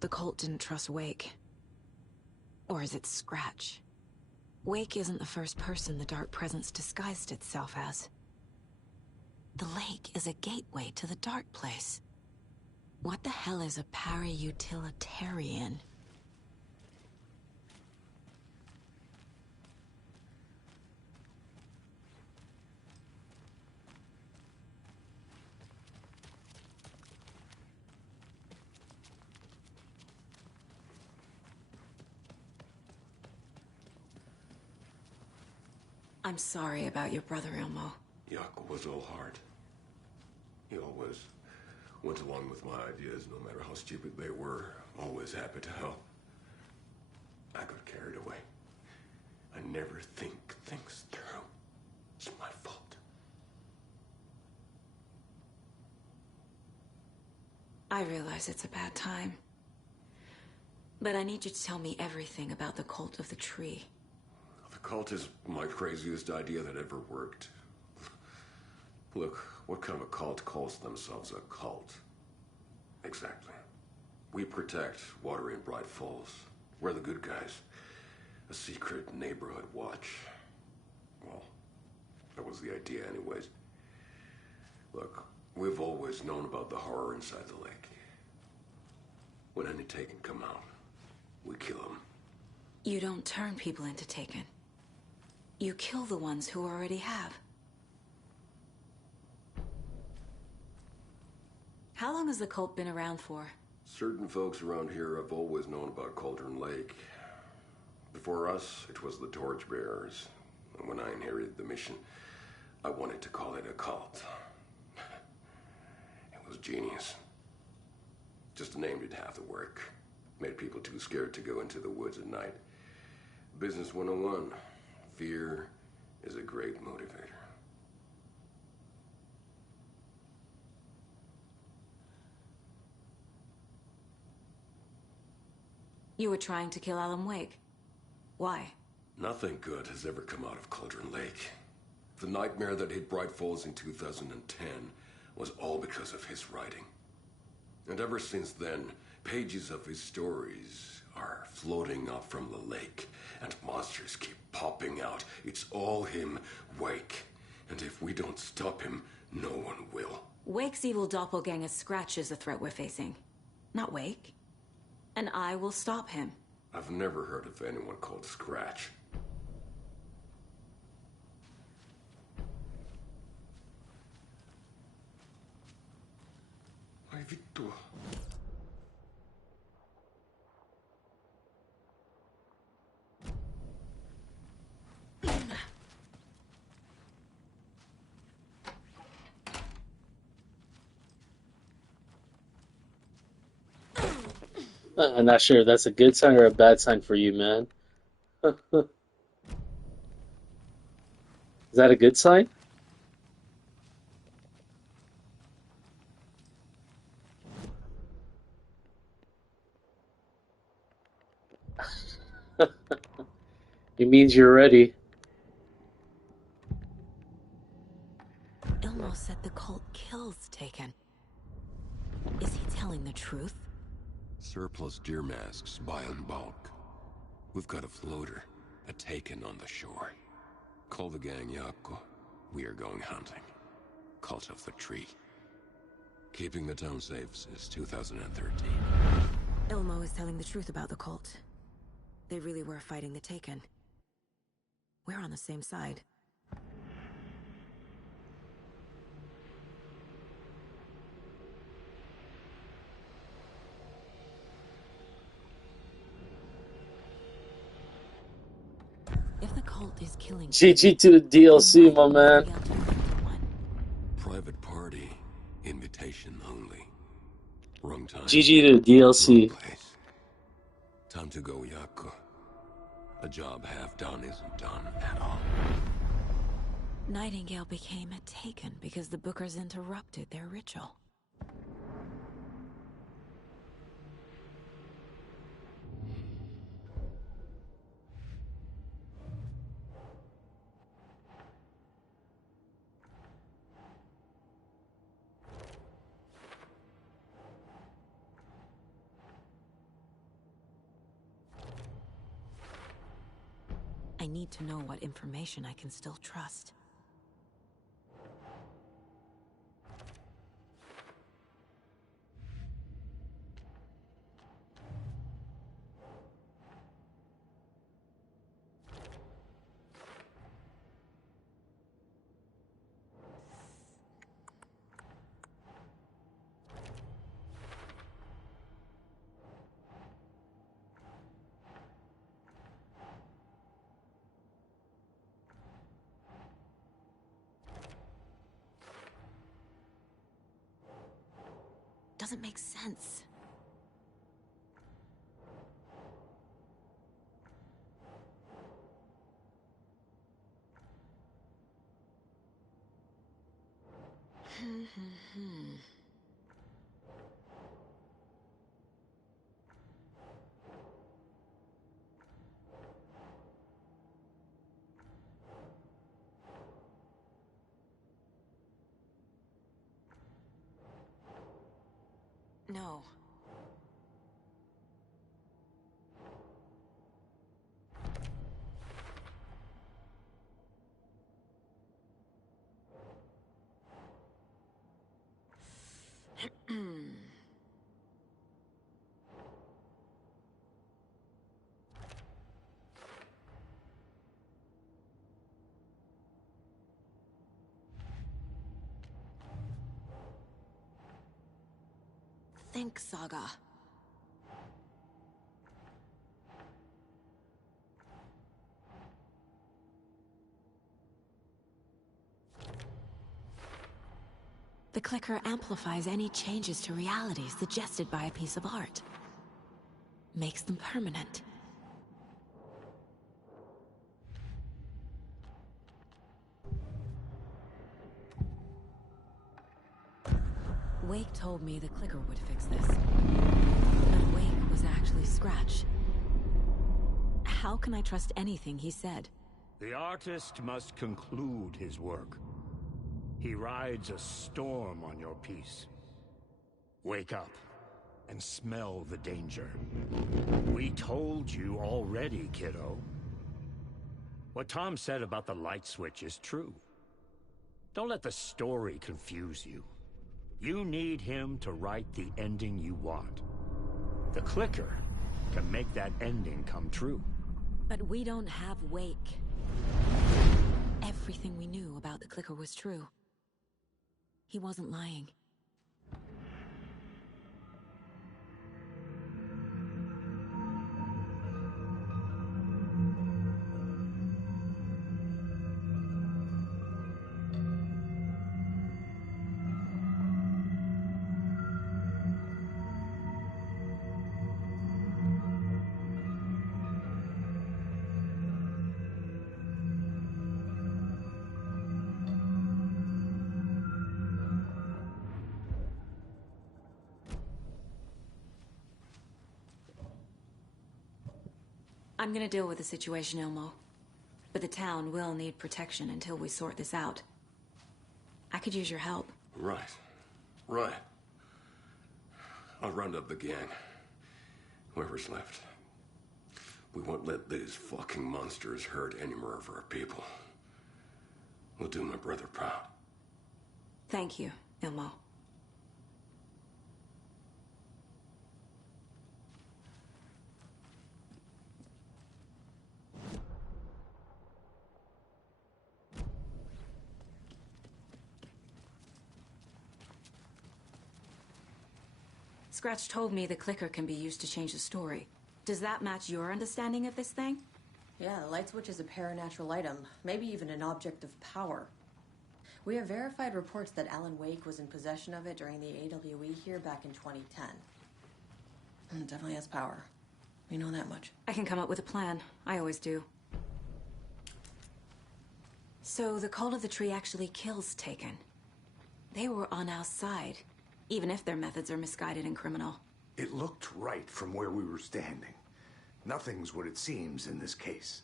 The cult didn't trust Wake. Or is it Scratch? Wake isn't the first person the Dark Presence disguised itself as. The lake is a gateway to the Dark Place. What the hell is a para-utilitarian? I'm sorry about your brother, Ilmo. Jaakko was all heart. He always went along with my ideas, no matter how stupid they were. Always happy to help. I got carried away. I never think things through. It's my fault. I realize it's a bad time. But I need you to tell me everything about the Cult of the Tree. The cult is my craziest idea that ever worked. Look, what kind of a cult calls themselves a cult? Exactly. We protect water in Bright Falls. We're the good guys. A secret neighborhood watch. Well, that was the idea anyways. Look, we've always known about the horror inside the lake. When any Taken come out, we kill them. You don't turn people into Taken. You kill the ones who already have. How long has the cult been around for? Certain folks around here have always known about Cauldron Lake. Before us, it was the Torchbearers. And when I inherited the mission, I wanted to call it a cult. It was genius. Just the name did half the work. Made people too scared to go into the woods at night. Business 101. Fear is a great motivator. You were trying to kill Alan Wake. Why? Nothing good has ever come out of Cauldron Lake. The nightmare that hit Bright Falls in 2010 was all because of his writing. And ever since then, pages of his stories are floating up from the lake, and monsters keep popping out. It's all him, Wake. And if we don't stop him, no one will. Wake's evil doppelganger Scratch is the threat we're facing, not Wake. And I will stop him. I've never heard of anyone called Scratch. Ai vittu. I'm not sure if that's a good sign or a bad sign for you, man. Is that a good sign? It means you're ready. Ilmo said the cult kills Taken. Is he telling the truth? Surplus deer masks buy in bulk. We've got a floater, a Taken on the shore. Call the gang Jaakko. We are going hunting. Cult of the Tree. Keeping the town safe since 2013. Ilmo is telling the truth about the cult. They really were fighting the Taken. We're on the same side. If the cult is killing GG to the DLC, my man. Private party. Invitation only. Wrong time. GG to the DLC. Wrong place. Time to go, Jaakko. A job half done isn't done at all. Nightingale became a Taken because the Bookers interrupted their ritual. I need to know what information I can still trust. Doesn't make sense. No. Think, Saga. The clicker amplifies any changes to reality suggested by a piece of art. Makes them permanent. Wake told me the clicker would fix this. But Wake was actually Scratch. How can I trust anything he said? The artist must conclude his work. He rides a storm on your piece. Wake up and smell the danger. We told you already, kiddo. What Tom said about the light switch is true. Don't let the story confuse you. You need him to write the ending you want. The clicker can make that ending come true. But we don't have Wake. Everything we knew about the clicker was true. He wasn't lying. I'm gonna deal with the situation, Ilmo. But the town will need protection until we sort this out. I could use your help. Right. Right. I'll round up the gang. Whoever's left. We won't let these fucking monsters hurt any more of our people. We'll do my brother proud. Thank you, Ilmo. Scratch told me the clicker can be used to change the story. Does that match your understanding of this thing? Yeah, the light switch is a paranatural item, maybe even an object of power. We have verified reports that Alan Wake was in possession of it during the AWE here back in 2010. It definitely has power. We know that much. I can come up with a plan. I always do. So the Cult of the Tree actually kills Taken. They were on our side, even if their methods are misguided and criminal. It looked right from where we were standing. Nothing's what it seems in this case.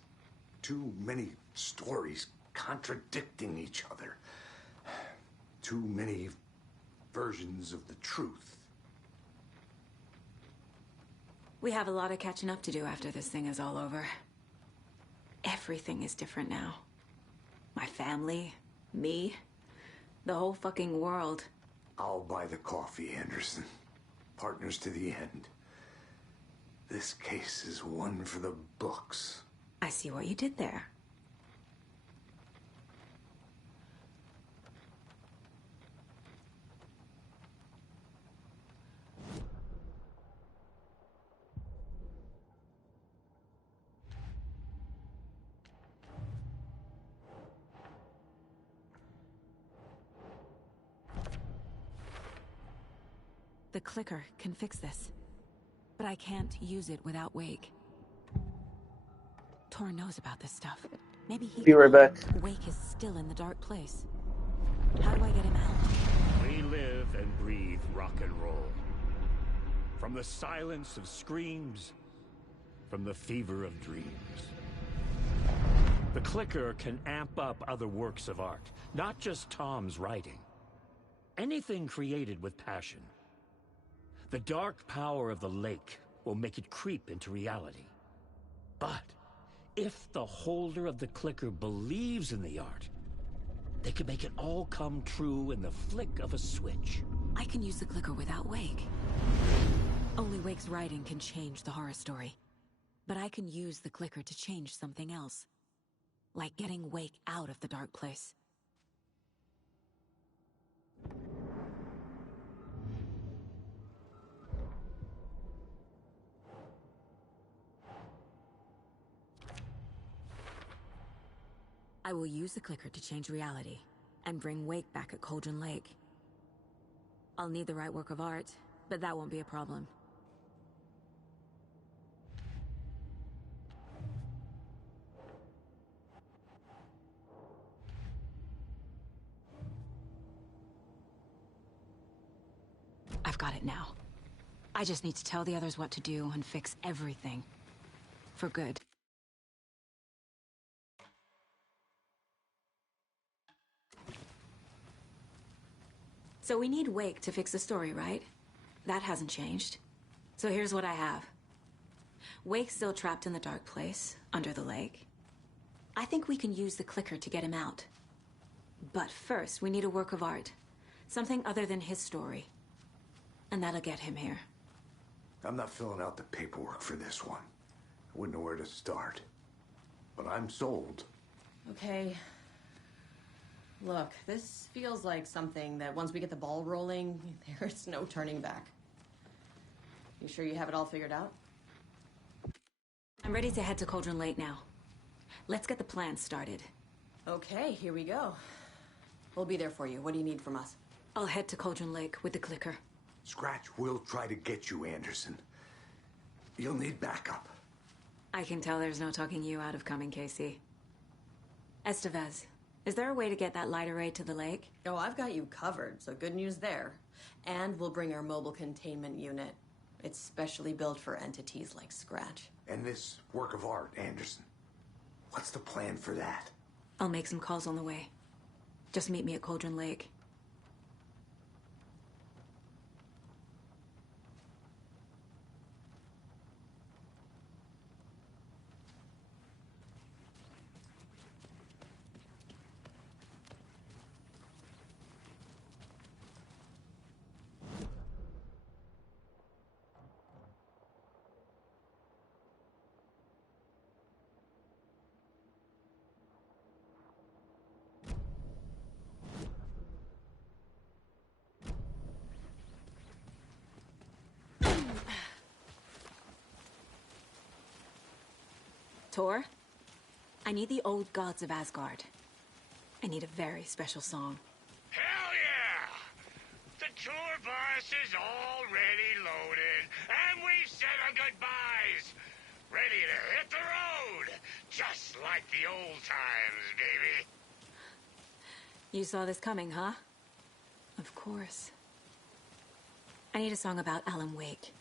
Too many stories contradicting each other. Too many versions of the truth. We have a lot of catching up to do after this thing is all over. Everything is different now. My family, me, the whole fucking world. I'll buy the coffee, Anderson. Partners to the end. This case is one for the books. I see what you did there. The clicker can fix this, but I can't use it without Wake. Tor knows about this stuff. Maybe he Be right back. Wake is still in the dark place. How do I get him out? We live and breathe rock and roll. From the silence of screams, from the fever of dreams. The clicker can amp up other works of art, not just Tom's writing. Anything created with passion. The dark power of the lake will make it creep into reality. But if the holder of the clicker believes in the art, they can make it all come true in the flick of a switch. I can use the clicker without Wake. Only Wake's writing can change the horror story. But I can use the clicker to change something else. Like getting Wake out of the dark place. I will use the clicker to change reality and bring Wake back at Cauldron Lake. I'll need the right work of art, but that won't be a problem. I've got it now. I just need to tell the others what to do and fix everything. For good. So we need Wake to fix the story, right? That hasn't changed. So here's what I have. Wake's still trapped in the dark place, under the lake. I think we can use the clicker to get him out. But first, we need a work of art. Something other than his story. And that'll get him here. I'm not filling out the paperwork for this one. I wouldn't know where to start. But I'm sold. Okay. Look, this feels like something that once we get the ball rolling, there's no turning back. You sure you have it all figured out? I'm ready to head to Cauldron Lake now. Let's get the plan started. Okay, here we go. We'll be there for you. What do you need from us? I'll head to Cauldron Lake with the clicker. Scratch will try to get you, Anderson. You'll need backup. I can tell there's no talking you out of coming, Casey. Estevez, is there a way to get that light array to the lake? Oh, I've got you covered, so good news there. And we'll bring our mobile containment unit. It's specially built for entities like Scratch. And this work of art, Anderson. What's the plan for that? I'll make some calls on the way. Just meet me at Cauldron Lake. Tor, I need the old gods of Asgard. I need a very special song. Hell yeah! The tour bus is already loaded, and we've said our goodbyes. Ready to hit the road, just like the old times, baby. You saw this coming, huh? Of course. I need a song about Alan Wake.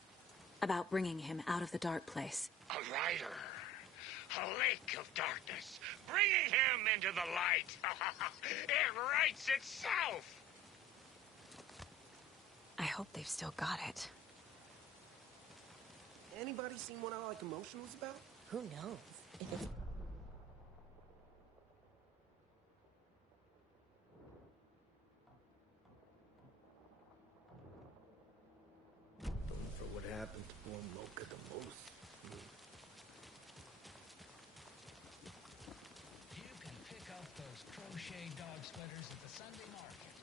About bringing him out of the dark place. A rider. A lake of darkness, bringing him into the light. It writes itself. I hope they've still got it. Anybody seen what All Like Emotion was about? Who knows? splitters at the Sunday market.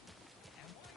And why?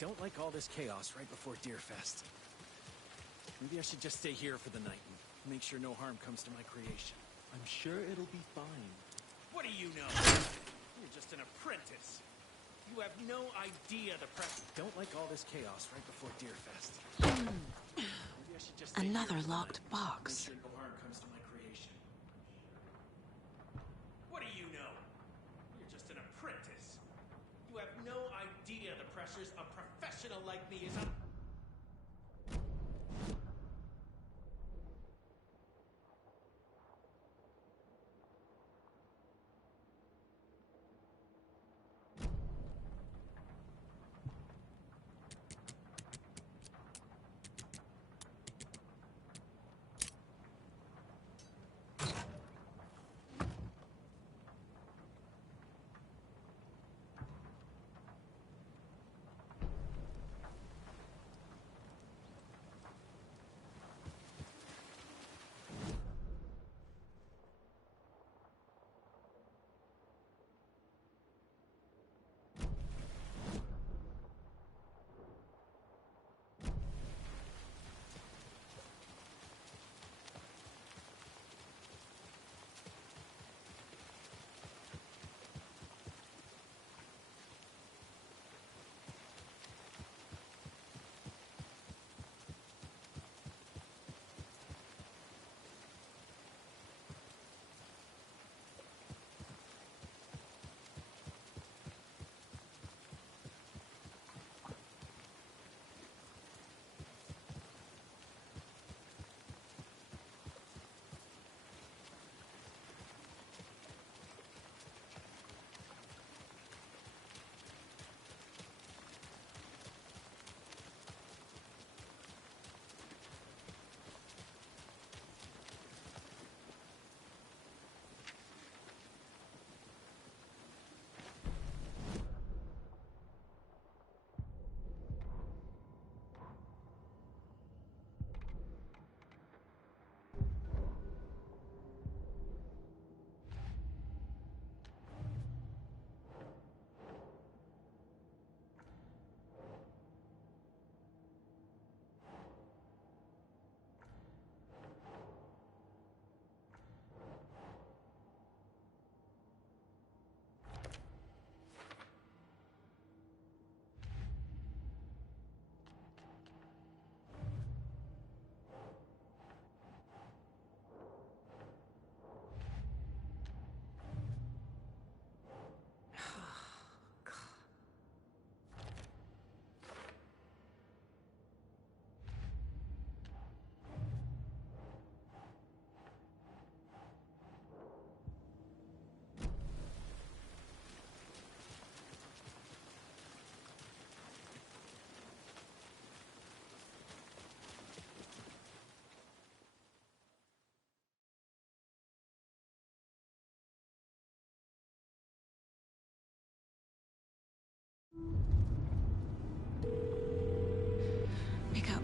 Don't like all this chaos right before Deerfest. Maybe I should just stay here for the night and make sure no harm comes to my creation. I'm sure it'll be fine. What do you know? You're just an apprentice. You have no idea the press. Don't like all this chaos right before Deerfest. Maybe I should just stay Another here for the locked night, box. make sure no harm comes to my creation. What do you know? You're just an apprentice. You have no idea the pressures a professional like me is under.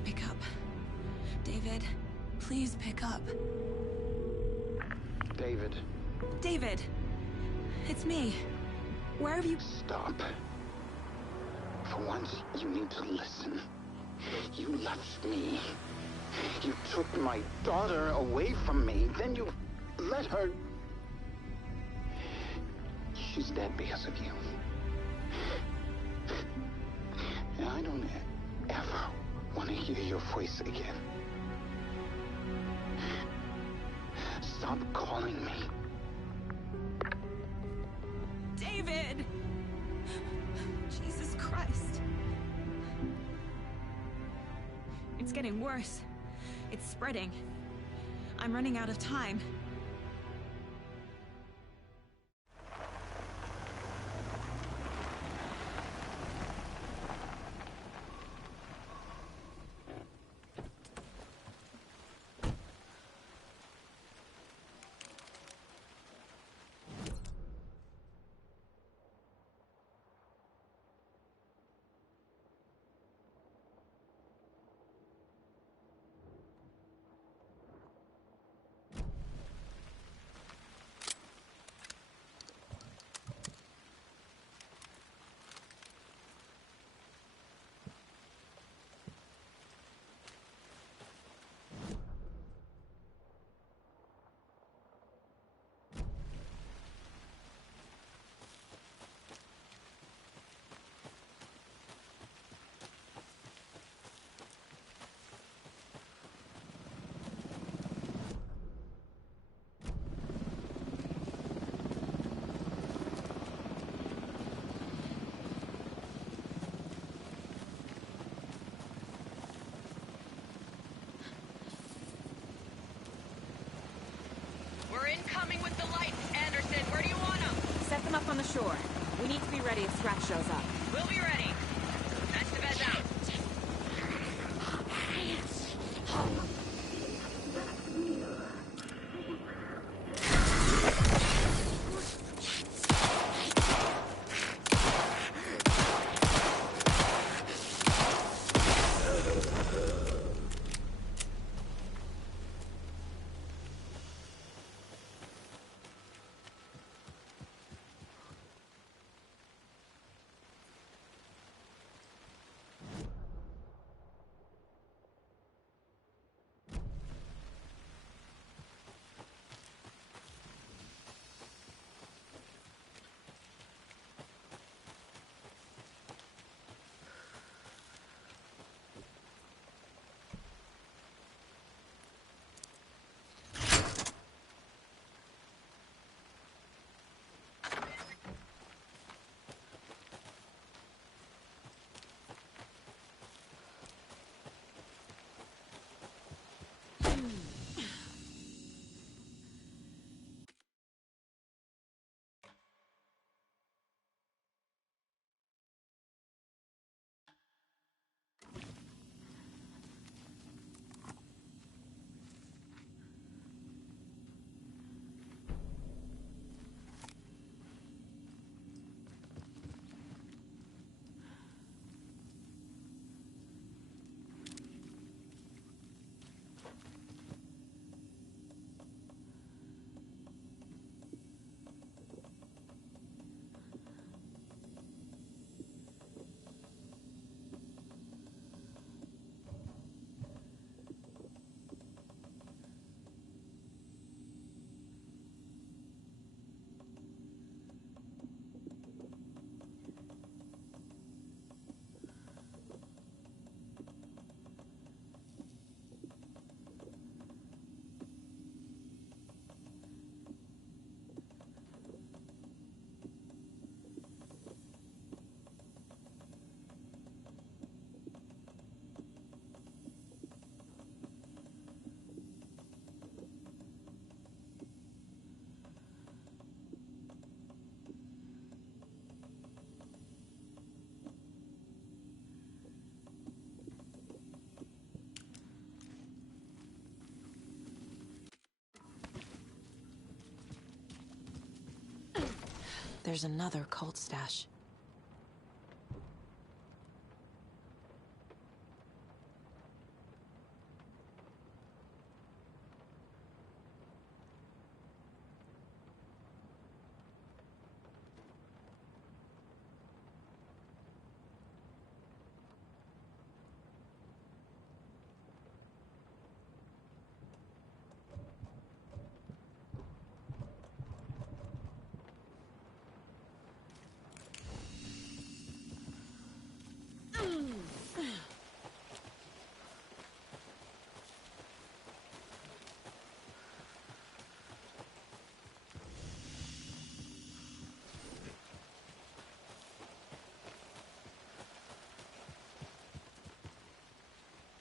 Pick up. David, please pick up. David. David! It's me. Where have you... Stop. For once, you need to listen. You left me. You took my daughter away from me. Then you let her... She's dead because of you. And I don't ever want to hear your voice again. Stop calling me. David! Jesus Christ. It's getting worse. It's spreading. I'm running out of time. We're incoming with the lights. Anderson, where do you want them? Set them up on the shore. We need to be ready if Scratch shows up. We'll be ready. That's the best out. There's another cult stash.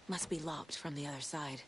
Must be locked from the other side.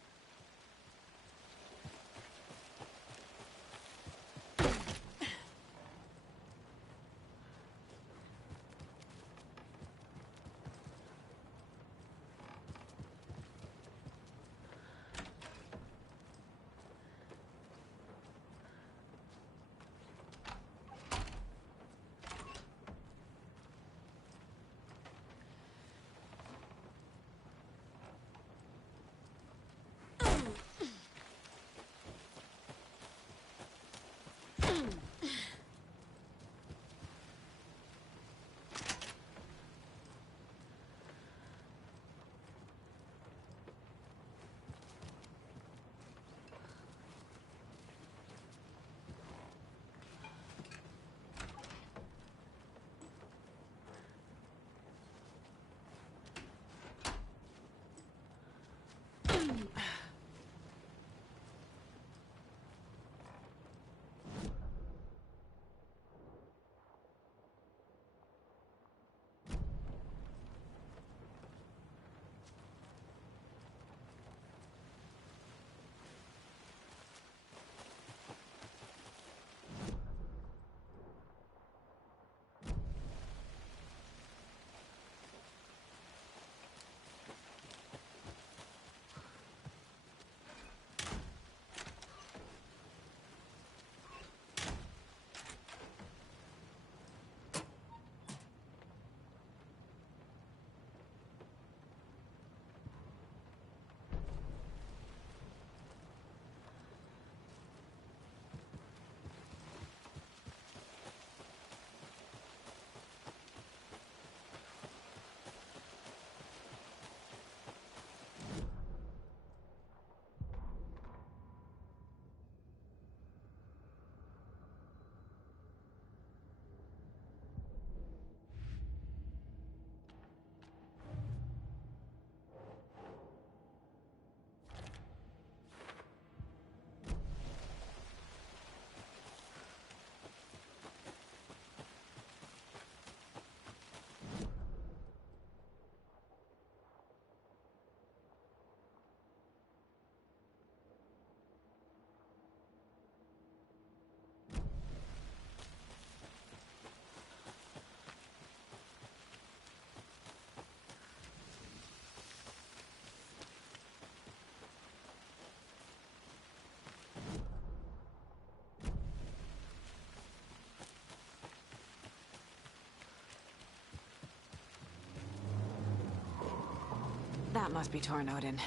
That must be torn Odin.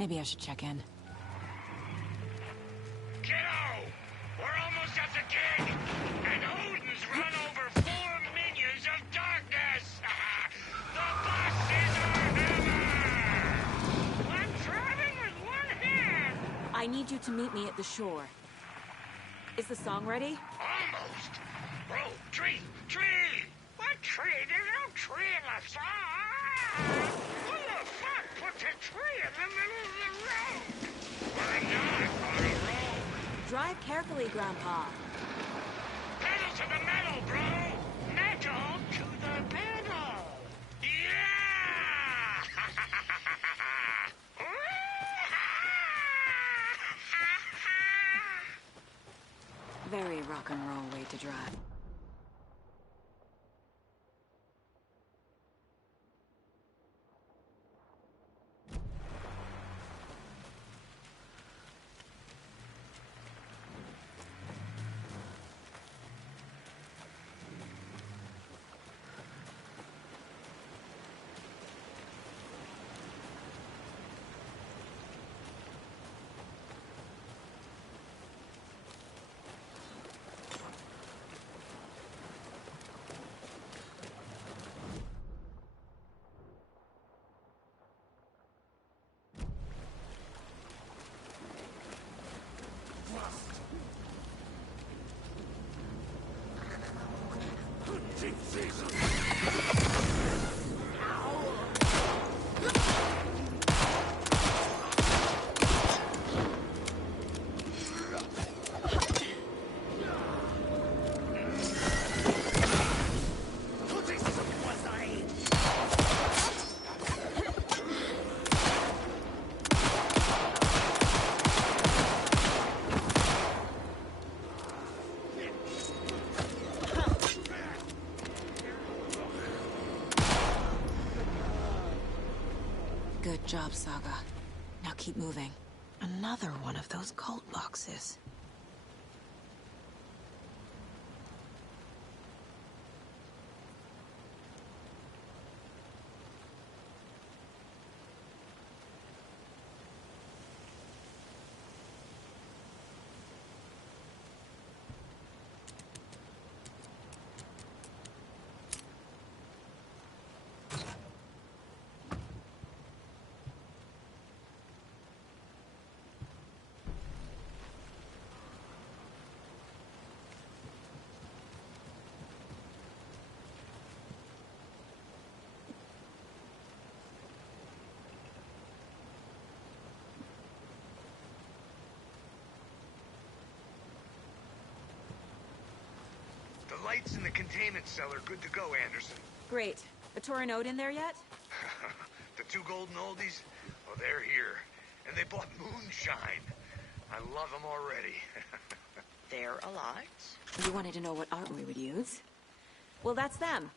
Maybe I should check in. Kiddo! We're almost at the gig! And Odin's run over 4 minions of darkness! The bus is our hammer! I'm driving with one hand! I need you to meet me at the shore. Is the song ready? Almost! Bro, tree! What tree? There's no tree in the song! Who the fuck put the tree in the middle of the road? We're not on a road! Drive carefully, Grandpa. Pedal to the metal, bro! Metal to the pedal! Yeah! Very rock and roll way to drive. job, Saga. Now keep moving. Another one of those cult boxes. The lights in the containment cell are good to go, Anderson. Great. A Torinode in there yet? The two golden oldies? Oh, they're here. And they bought moonshine. I love them already. They're alive? You wanted to know what art we would use? Well, that's them.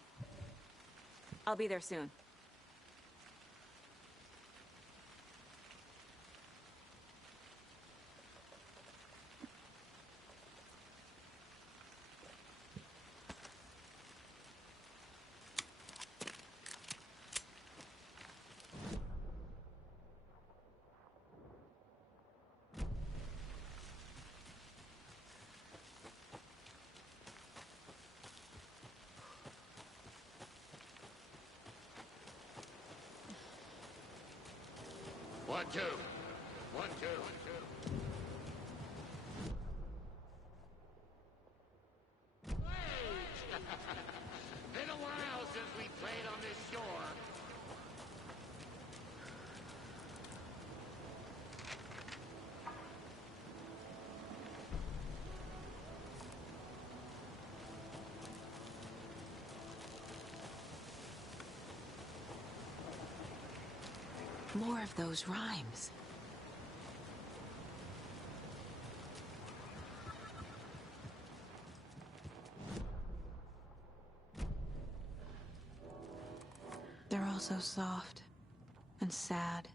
I'll be there soon. One, two. One, two. One, two. Been a while since we played on this shore. More of those rhymes. They're all so soft and sad.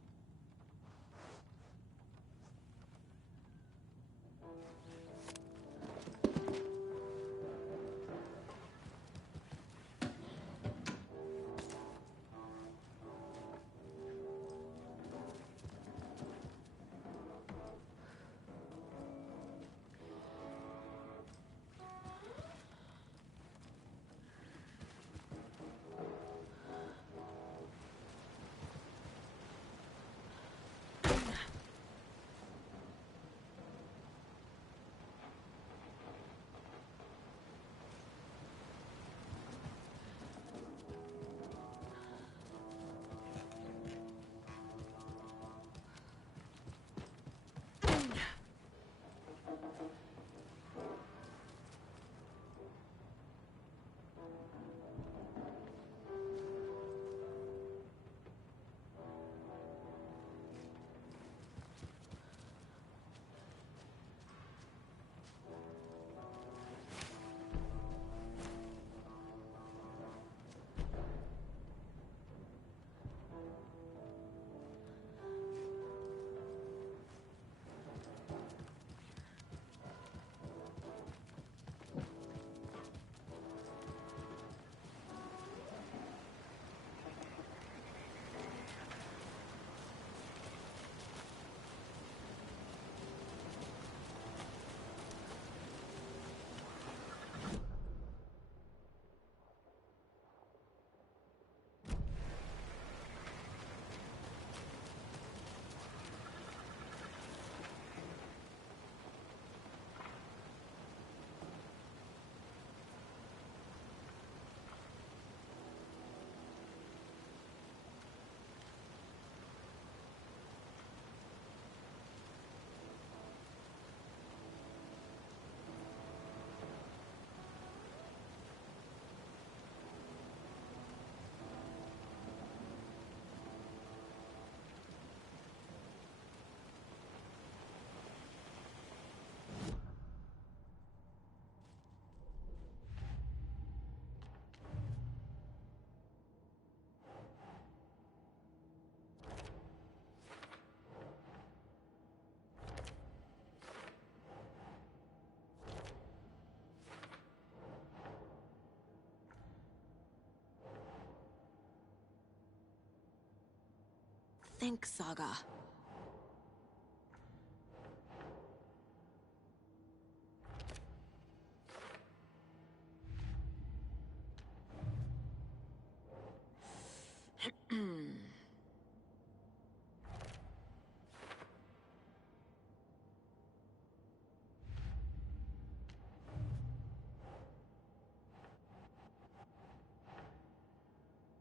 think, Saga.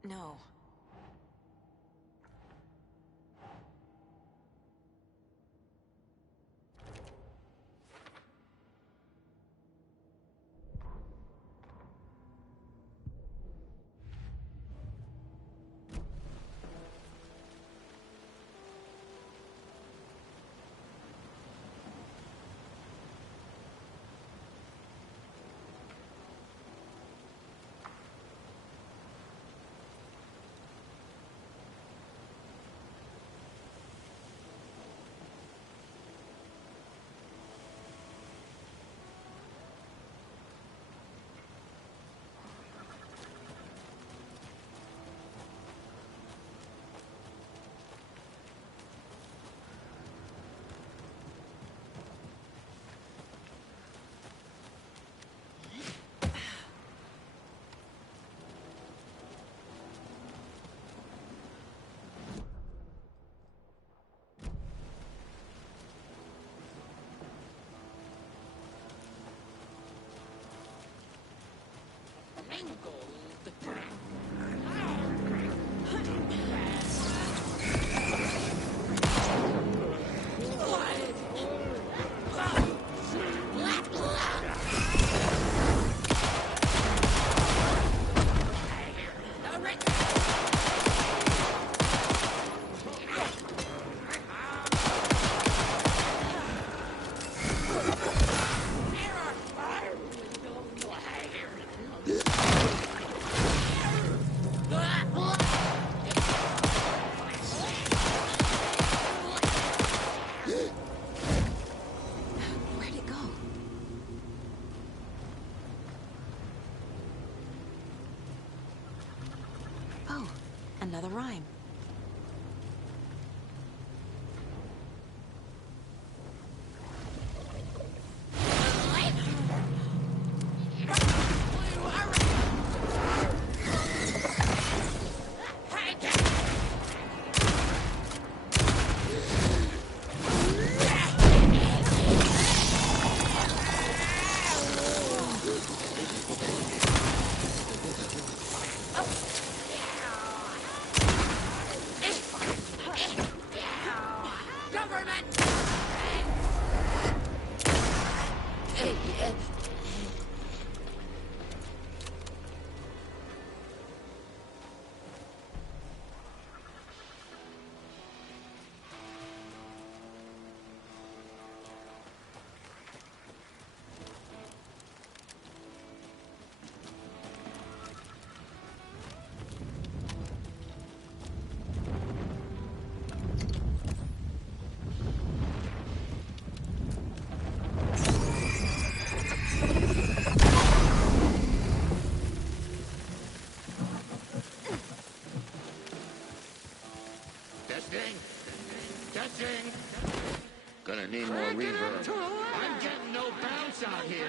No. Where'd it go? Oh, another rhyme. Testing. Gonna need more reverb. I'm getting no bounce out here.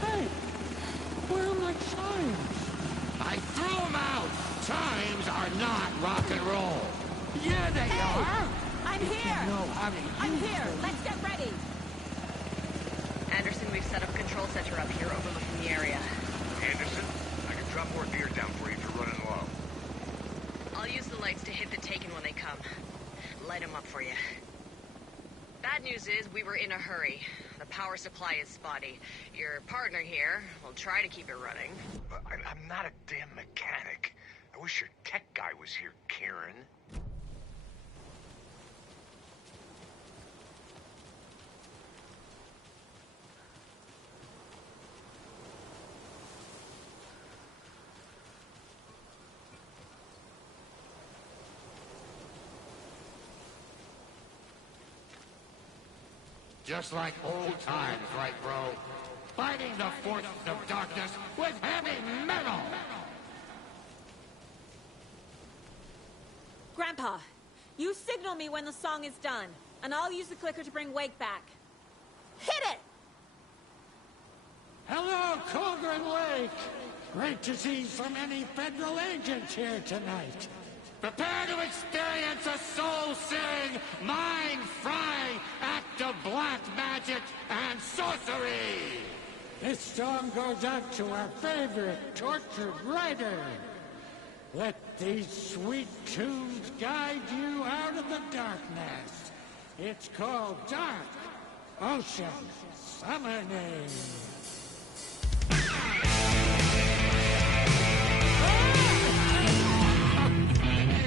Hey, where are my chimes? I threw them out. Chimes are not rock and roll. Yeah, they are. I'm here! No, I'm here! Let's get ready! Anderson, we've set up a control center up here overlooking the area. Anderson, I can drop more gear down for you if you're running low. I'll use the lights to hit the Taken when they come. Light them up for you. Bad news is we were in a hurry. The power supply is spotty. Your partner here will try to keep it running. But I'm not a damn mechanic. I wish your tech guy was here, Karen. Just like old times, right, bro? Fighting the forces of darkness with heavy metal! Grandpa, you signal me when the song is done, and I'll use the clicker to bring Wake back. Hit it! Hello, Cauldron Wake. Great to see so many federal agents here tonight. Prepare to experience a soul-searing, mind-frying act of black magic and sorcery! This song goes out to our favorite tortured writer. Let these sweet tunes guide you out of the darkness. It's called Dark Ocean Summoning.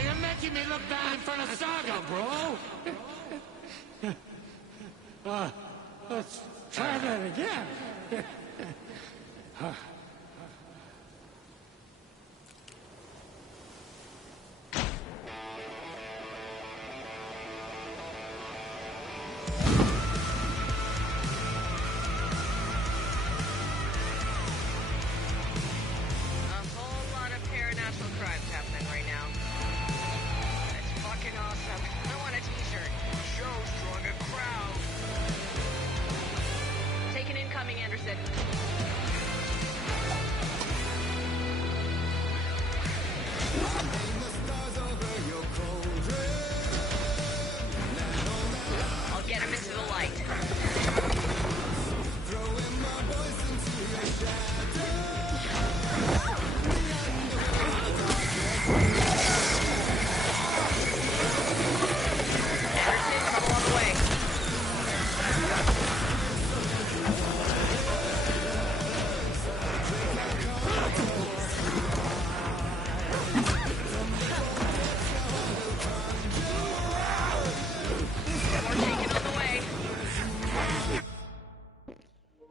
You're making me look bad in front of Saga, bro! Let's try that again.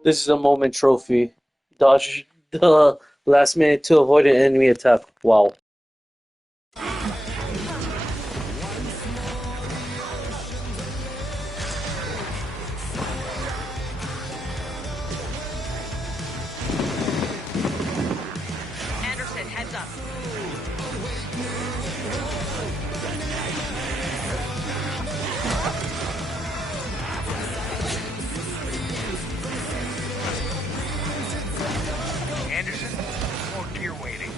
This is a moment trophy. Dodge the last minute to avoid an enemy attack. Wow. Anderson, heads up. Anderson, more gear waiting.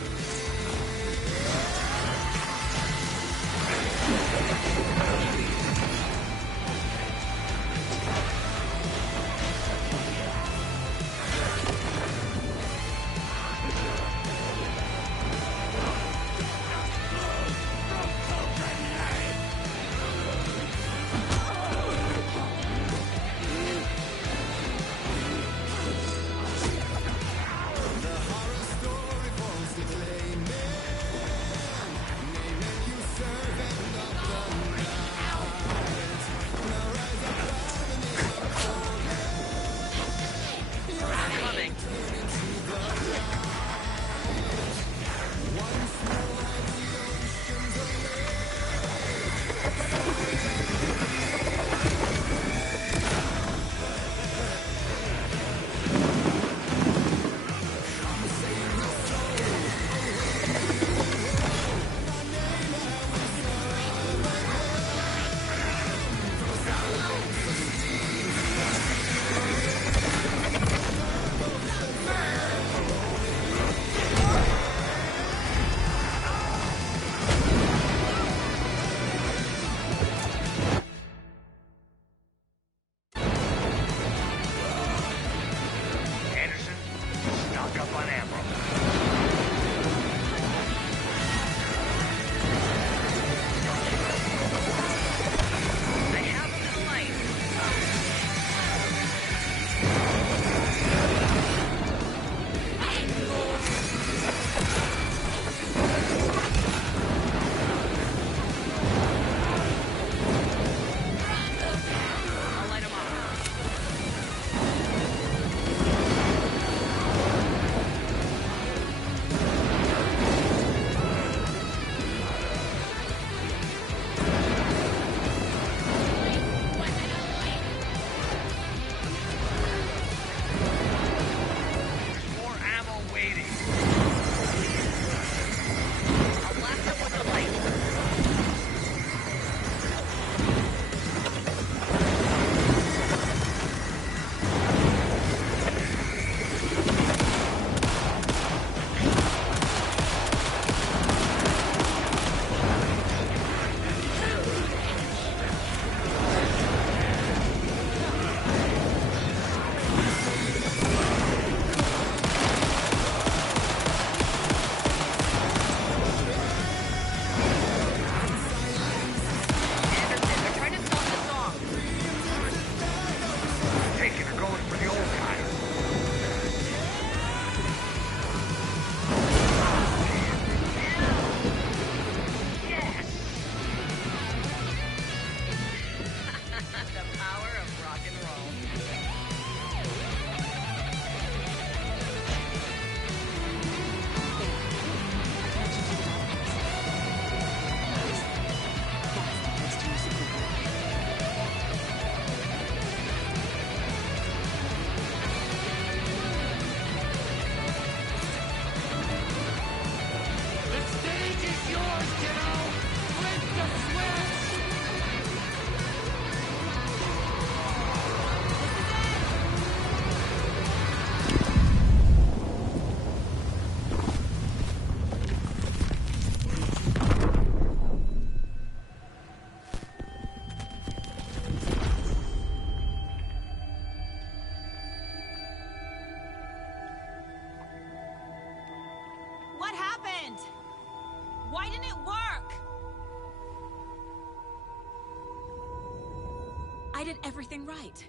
I did everything right.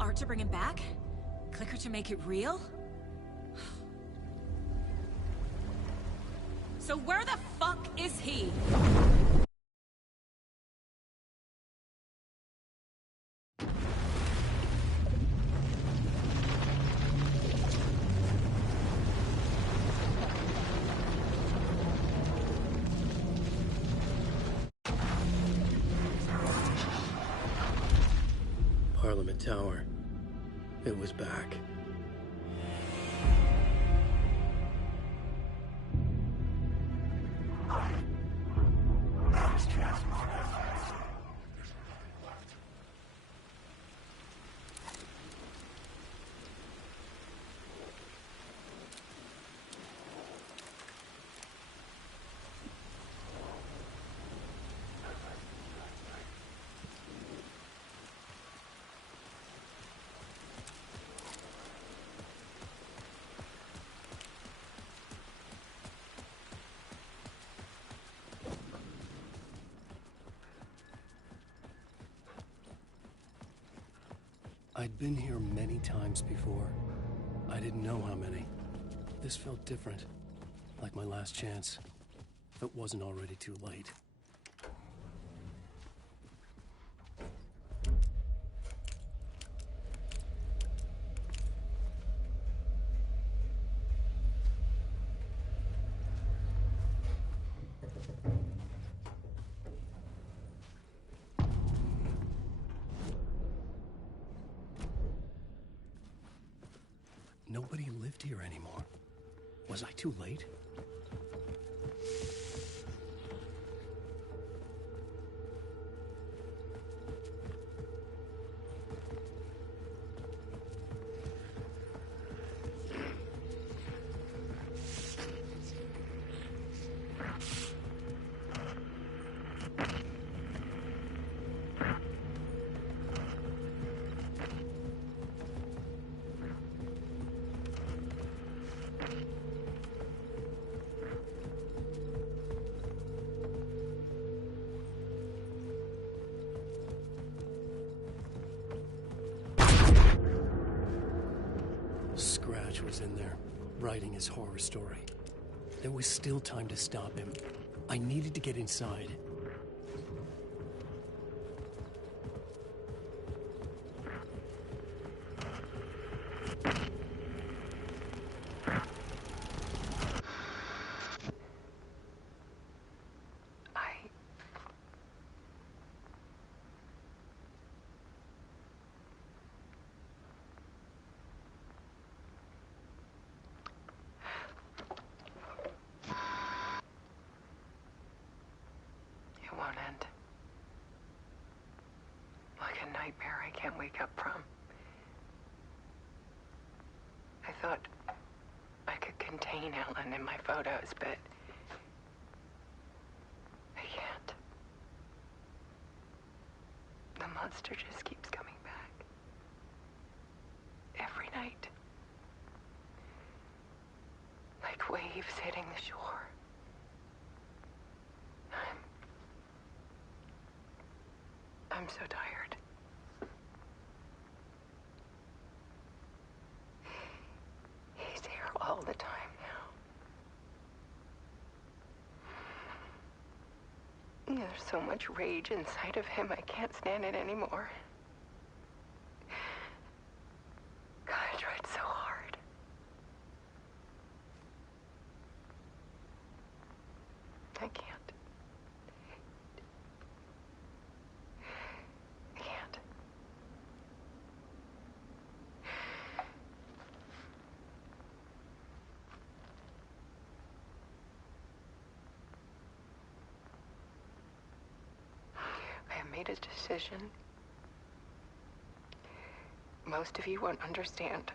Art to bring him back? Clicker to make it real? So where the fuck is he? Parliament Tower. It was back. I'd been here many times before. I didn't know how many. This felt different, like my last chance, if it wasn't already too late. Nobody lived here anymore. Was I too late? Scratch was in there, writing his horror story. There was still time to stop him. I needed to get inside. Nightmare I can't wake up from. I thought I could contain Ellen in my photos, but I can't. The monster just keeps coming back. Every night. Like waves hitting the shore. I'm so tired. He's here all the time now. There's so much rage inside of him, I can't stand it anymore. God, I tried so hard. I can't. Made a decision. Most of you won't understand.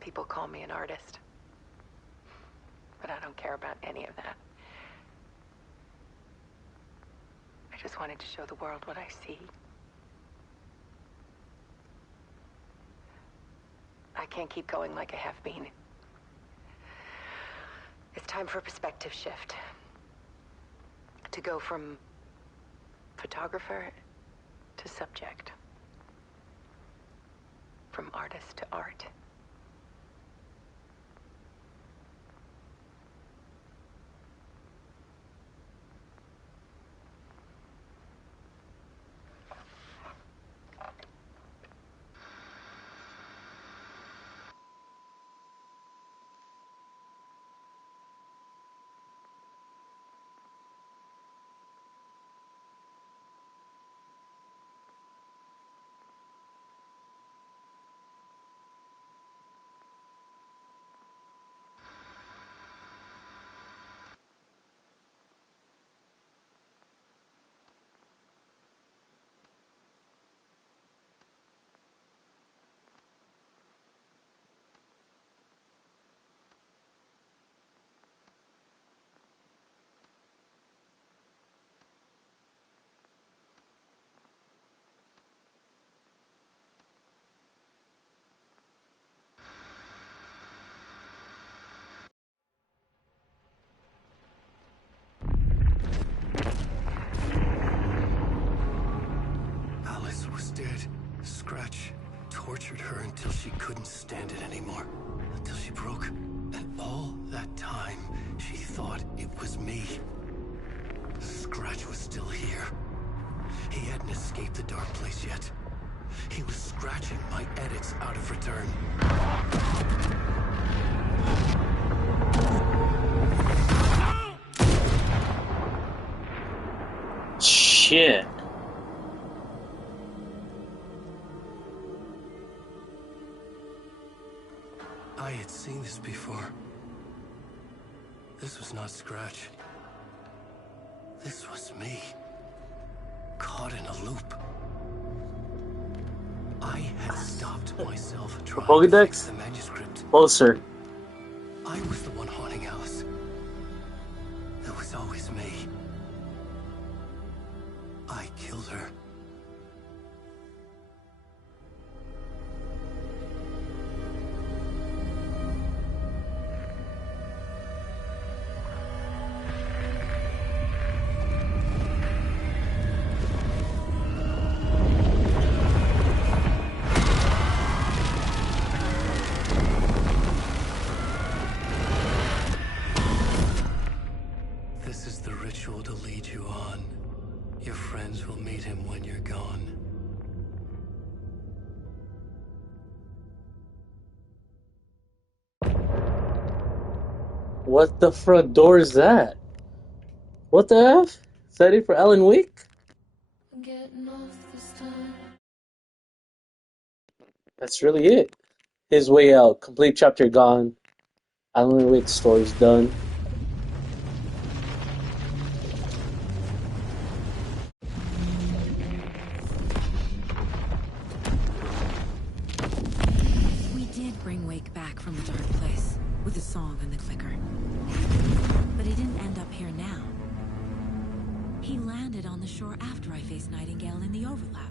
People call me an artist, but I don't care about any of that. I just wanted to show the world what I see. I can't keep going like I have been. It's time for a perspective shift. To go from photographer to subject. From artist to art. Alice was dead. Scratch tortured her until she couldn't stand it anymore. Until she broke. And all that time, she thought it was me. Scratch was still here. He hadn't escaped the dark place yet. He was scratching my edits out of return. Shit. I had seen this before. This was not Scratch. This was me. Caught in a loop. I had stopped myself trying to fix the manuscript. Closer. I was the one haunting Alice. It was always me. I killed her. This is the ritual to lead you on. Your friends will meet him when you're gone. What the front door is that? What the F? Is that it for Alan Wake? That's really it. His way out. Complete chapter gone. Alan Wake's story's done. We did bring Wake back from the dark place with the song and the clicker. But he didn't end up here now. He landed on the shore after I faced Nightingale in the overlap.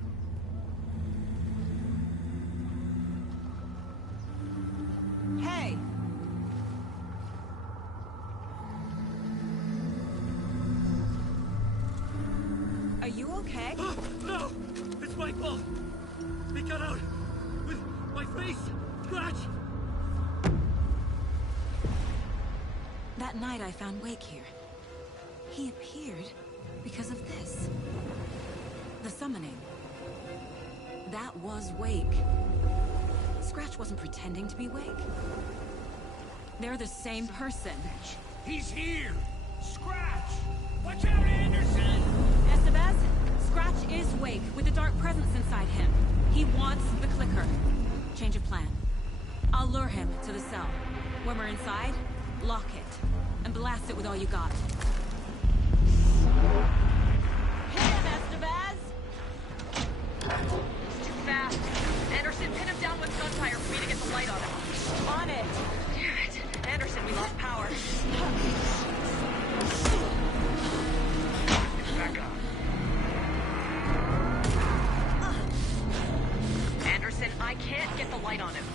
Hey! Are you okay? No! It's my fault! He got out with my face! Scratch! That night I found Wake here. He appeared because of this. The summoning. That was Wake. Scratch wasn't pretending to be Wake. They're the same person. He's here! Scratch! Watch out, Anderson! Estevez, Scratch is Wake with the dark presence inside him. He wants the clicker. Change of plan. I'll lure him to the cell. When we're inside, lock it. And blast it with all you got. Hit him, Estevez! He's too fast. Anderson, pin him down with gunfire for me to get the light on him. On it! Damn it. Anderson, we lost power. Back up. Anderson, I can't get the light on him.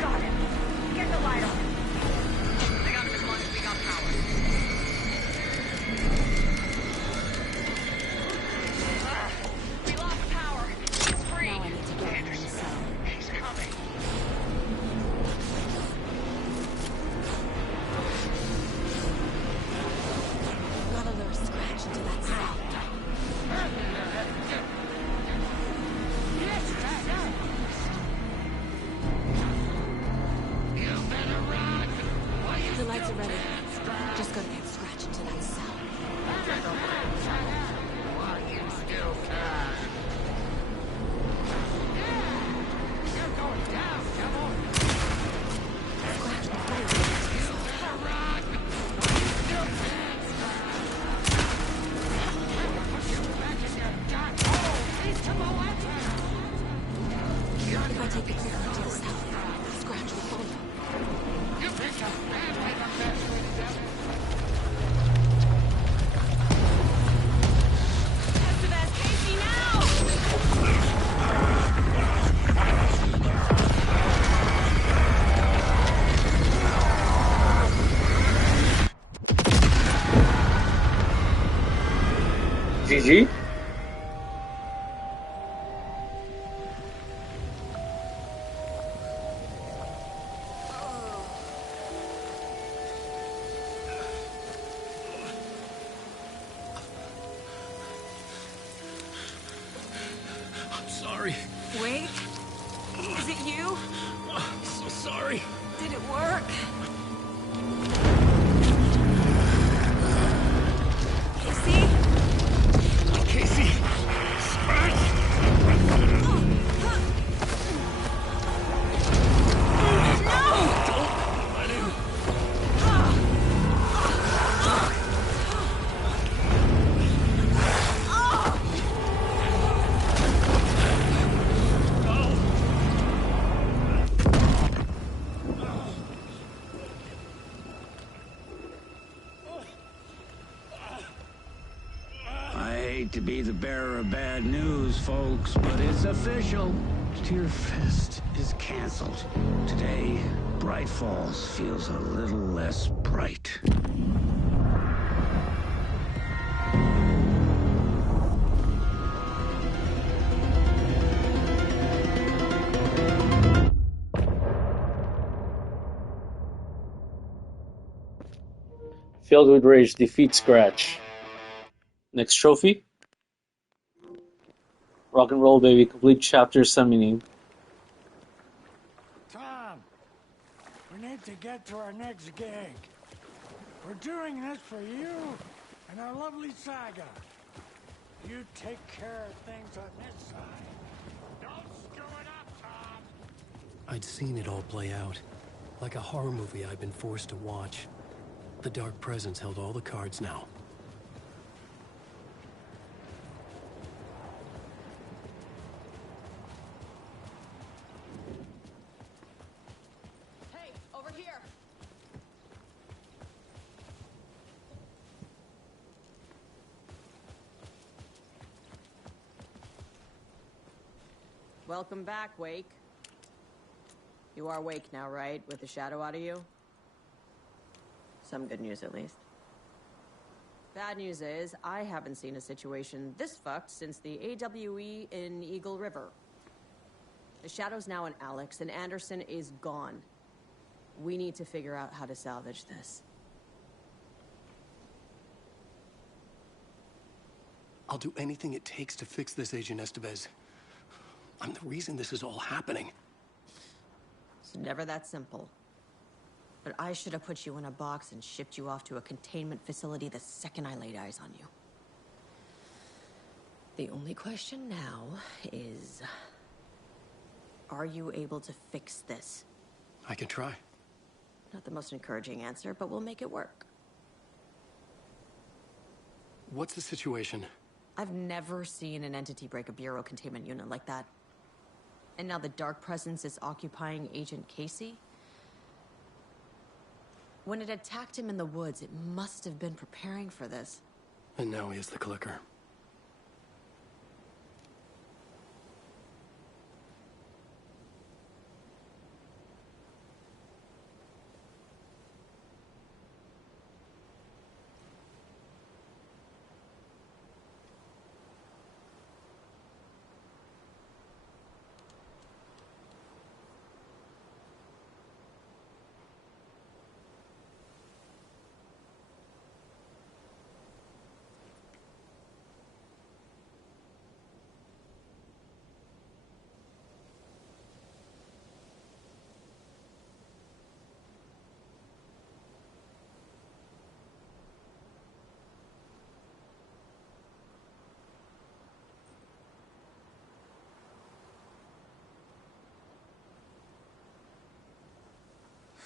Got him. Get the light on. I got him as long as we got power. We lost power. He's free. Now I need to get him in the cell. He's coming. Gotta lure Scratch into that cell. The lights are ready. Just gotta get Scratch into that cell. Scratch before you get into the cell. If I take the clicker into the cell, Scratch will follow. Estevez, Casey, now! GG. I'm sorry. Wake? Is it you? I'm so sorry. Did it work? Casey? Casey! Scratch! Don't let him. I hate to be the bearer of bad news, folks, but it's official. Tear Fest is canceled. Today, Bright Falls feels a little less bright. Filled with rage, defeat Scratch. Next trophy. Rock and roll, baby. Complete chapter summoning. Tom, we need to get to our next gig. We're doing this for you and our lovely Saga. You take care of things on this side. Don't screw it up, Tom! I'd seen it all play out. Like a horror movie I'd been forced to watch. The Dark Presence held all the cards now. Hey, over here! Welcome back, Wake. You are Wake now, right? With the shadow out of you? Some good news, at least. Bad news is, I haven't seen a situation this fucked since the AWE in Eagle River. The shadow's now in Alex, and Anderson is gone. We need to figure out how to salvage this. I'll do anything it takes to fix this, Agent Estevez. I'm the reason this is all happening. It's never that simple. But I should have put you in a box and shipped you off to a containment facility the second I laid eyes on you. The only question now is... are you able to fix this? I can try. Not the most encouraging answer, but we'll make it work. What's the situation? I've never seen an entity break a Bureau containment unit like that. And now the Dark Presence is occupying Agent Casey? When it attacked him in the woods, it must have been preparing for this. And now he has the clicker.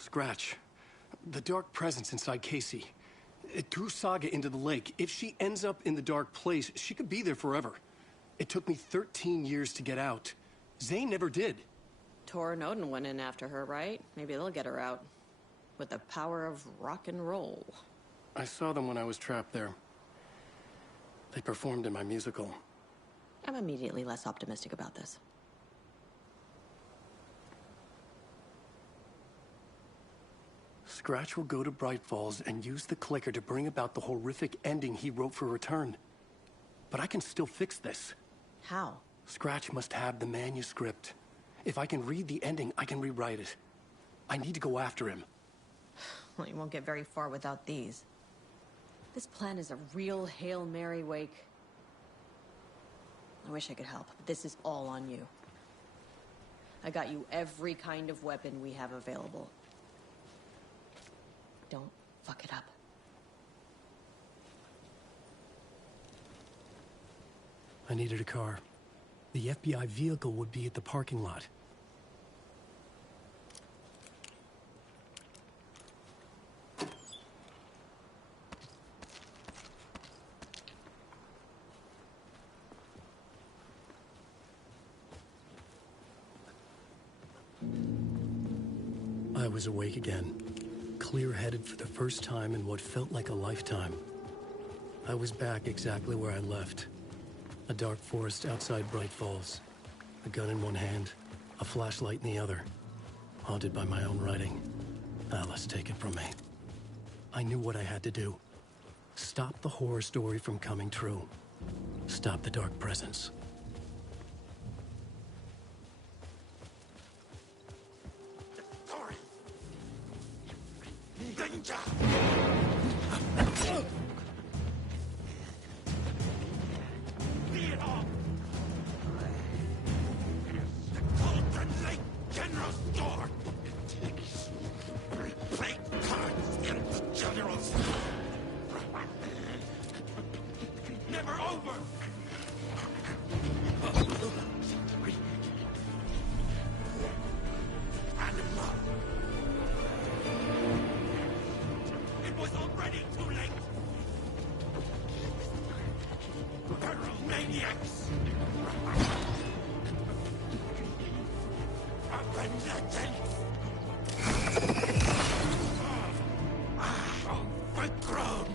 Scratch. The dark presence inside Casey. It threw Saga into the lake. If she ends up in the dark place, she could be there forever. It took me 13 years to get out. Zane never did. Tor and Odin went in after her, right? Maybe they'll get her out. With the power of rock and roll. I saw them when I was trapped there. They performed in my musical. I'm immediately less optimistic about this. Scratch will go to Bright Falls and use the clicker to bring about the horrific ending he wrote for Return. But I can still fix this. How? Scratch must have the manuscript. If I can read the ending, I can rewrite it. I need to go after him. Well, you won't get very far without these. This plan is a real Hail Mary, Wake. I wish I could help, but this is all on you. I got you every kind of weapon we have available. Don't fuck it up. I needed a car. The FBI vehicle would be at the parking lot. I was awake again, clear-headed for the first time in what felt like a lifetime. I was back exactly where I left. A dark forest outside Bright Falls. A gun in one hand, a flashlight in the other. Haunted by my own writing. Alice taken from me. I knew what I had to do. Stop the horror story from coming true. Stop the dark presence. Danger! Lead off! The Golden Lake General Store! Play cards in the General Store! Never over! Animal! It was already too late! Feral maniacs! Open the gates! Overgrown!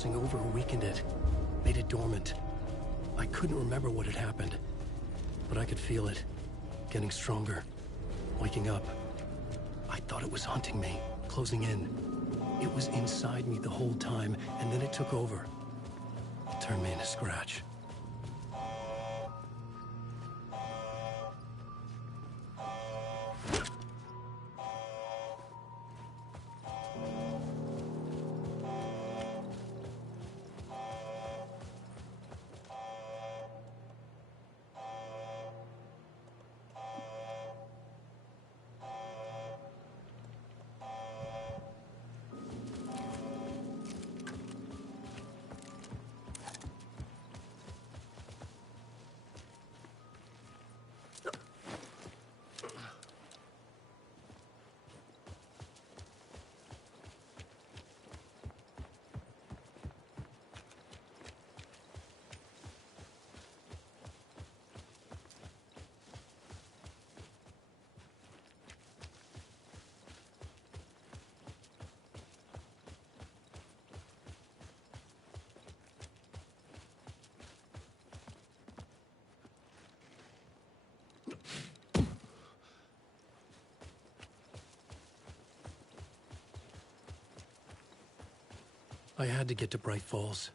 crossing over weakened it, made it dormant. I couldn't remember what had happened, but I could feel it, getting stronger, waking up. I thought it was hunting me, closing in. It was inside me the whole time, and then it took over. It turned me into Scratch. I had to get to Bright Falls.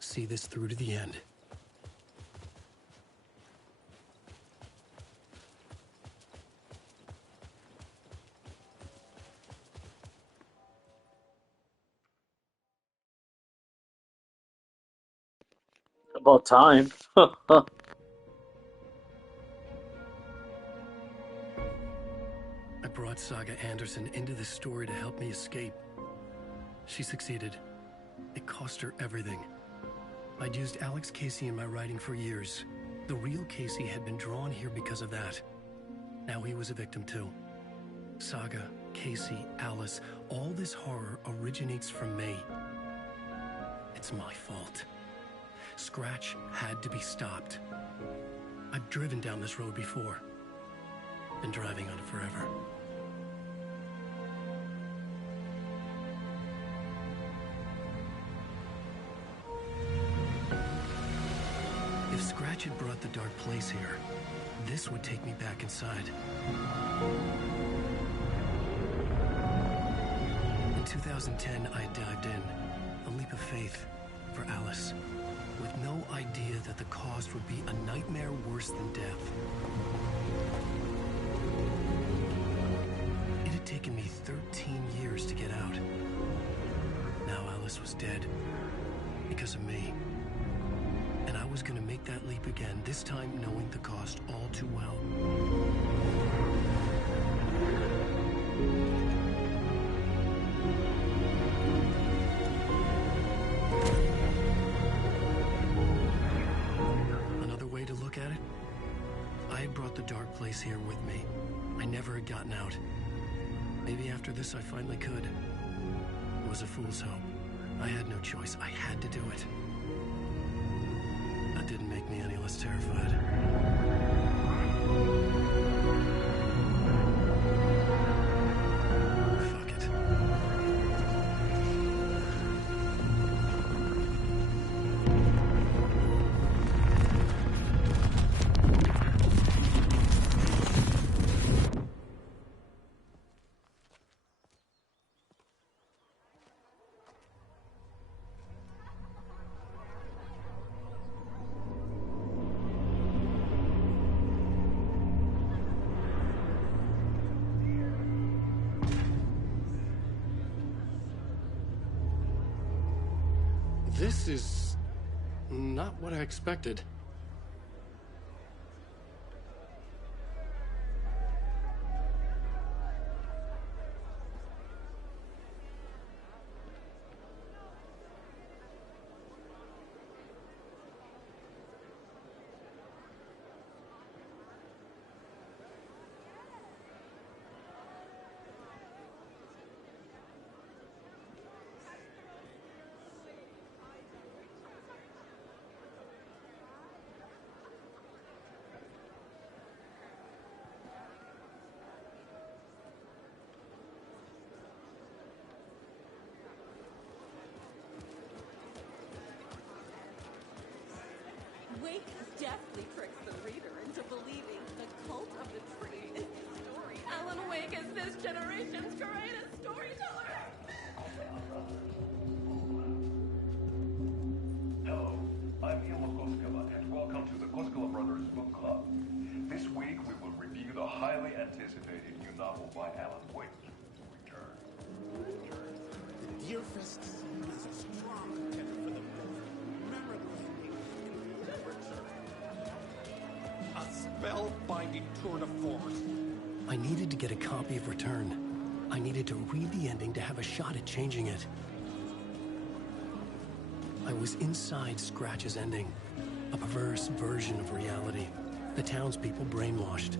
See this through to the end. About time. I brought Saga Anderson into this story to help me escape. She succeeded. It cost her everything. I'd used Alex Casey in my writing for years. The real Casey had been drawn here because of that. Now he was a victim too. Saga, Casey, Alice, all this horror originates from me. It's my fault. Scratch had to be stopped. I've driven down this road before. Been driving on it forever. If Scratch had brought the dark place here, this would take me back inside. In 2010, I dived in, a leap of faith for Alice, with no idea that the cost would be a nightmare worse than death. It had taken me 13 years to get out. Now Alice was dead, because of me. And I was going to make that leap again, this time knowing the cost all too well. Another way to look at it, I had brought the dark place here with me. I never had gotten out. Maybe after this I finally could. It was a fool's hope. I had no choice. I had to do it. That didn't make me any less terrified. Fuck it. This is not what I expected. Wake deftly tricks the reader into believing the cult of the tree is the story. Alan Wake is this generation's greatest storyteller. Hello, I'm Ilmo Koskela, and welcome to the Koskela Brothers Book Club. This week we will review the highly anticipated new novel by Alan Wake, Return. Deerfest is a strong contender for the most memorable ending in literature. A spellbinding tour de force. I needed to get a copy of Return. I needed to read the ending to have a shot at changing it. I was inside Scratch's ending, a perverse version of reality. The townspeople brainwashed.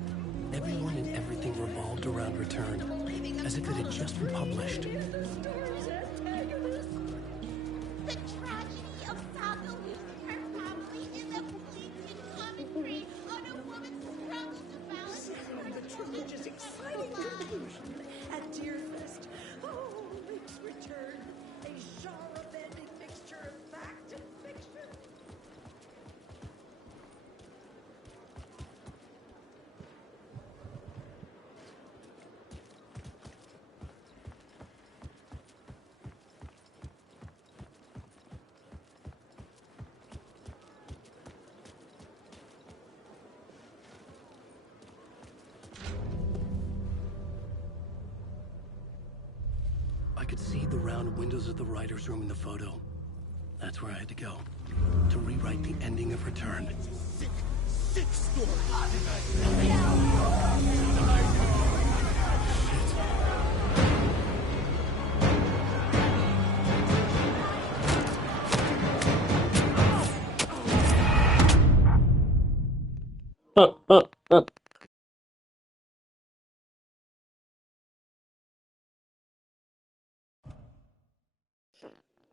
Everyone and everything revolved around Return, as if it had just been published. The tragedy of Saga losing her family is a poignant commentary on a woman's struggle to balance her tremendous, exciting conclusion at Deerfest. Oh, Wake's Return, a genre-bending mixture of fact and fiction. I could see the round windows of the writer's room in the photo. That's where I had to go, to rewrite the ending of Return. Sick story.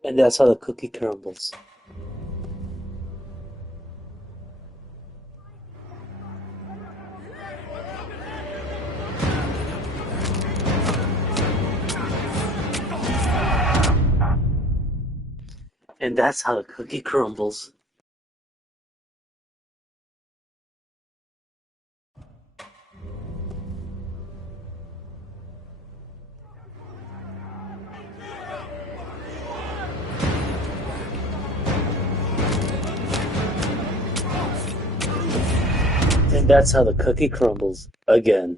And that's how the cookie crumbles. And that's how the cookie crumbles. And that's how the cookie crumbles again.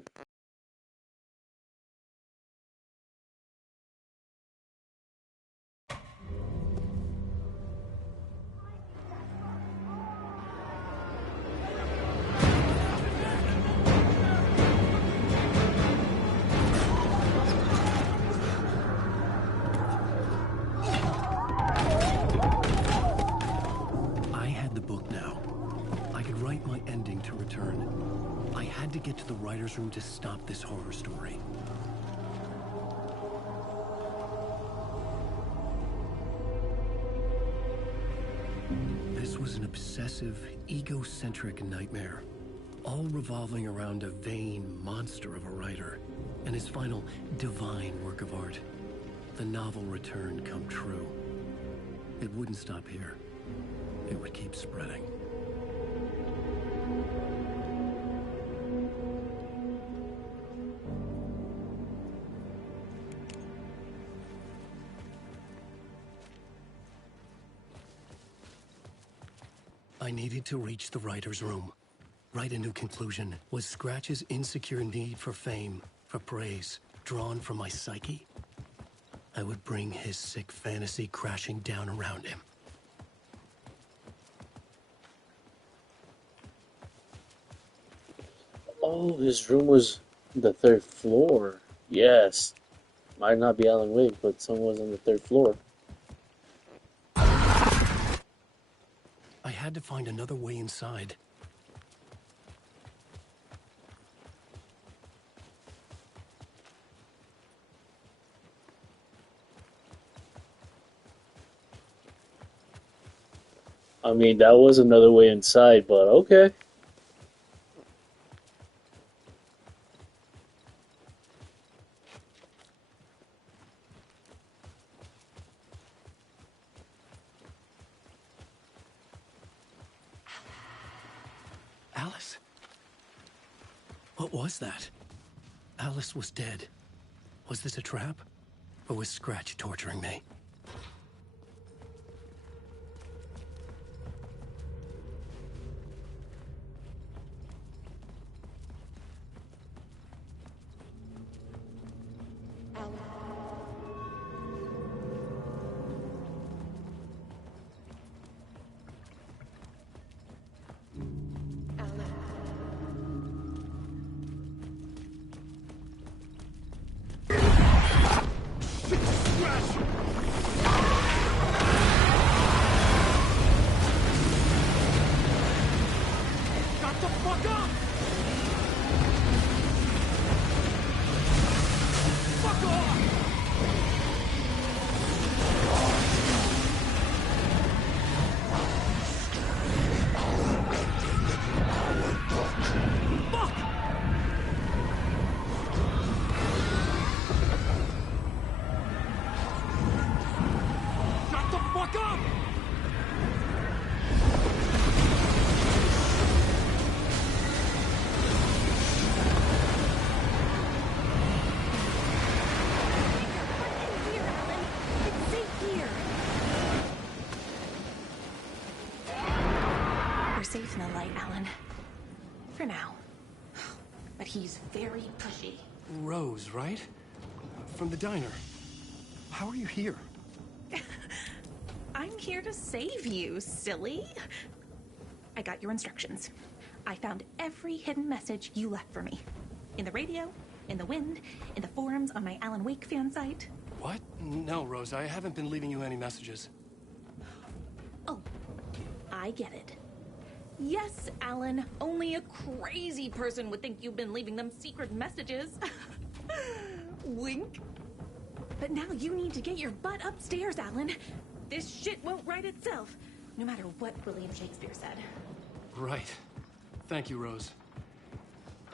I had the book now. I could write my ending to Return. I had to get to the writer's room to stop this horror story. This was an obsessive, egocentric nightmare, all revolving around a vain monster of a writer and his final divine work of art, the novel Return come true. It wouldn't stop here. It would keep spreading. I needed to reach the writer's room. Write a new conclusion. Was Scratch's insecure need for fame, for praise, drawn from my psyche? I would bring his sick fantasy crashing down around him. Oh, his room was the third floor. Yes. Might not be Alan Wake, but someone was on the third floor. I had to find another way inside. I mean, that was another way inside, but okay. Alice? What was that? Alice was dead. Was this a trap? Or was Scratch torturing me? Safe in the light, Alan. For now. But he's very pushy. Rose, right? From the diner. How are you here? I'm here to save you, silly. I got your instructions. I found every hidden message you left for me. In the radio, in the wind, in the forums on my Alan Wake fan site. What? No, Rose, I haven't been leaving you any messages. Oh, I get it. Yes, Alan, only a crazy person would think you've been leaving them secret messages. Wink. But now you need to get your butt upstairs, Alan. This shit won't right itself, no matter what William Shakespeare said. Right. Thank you, Rose.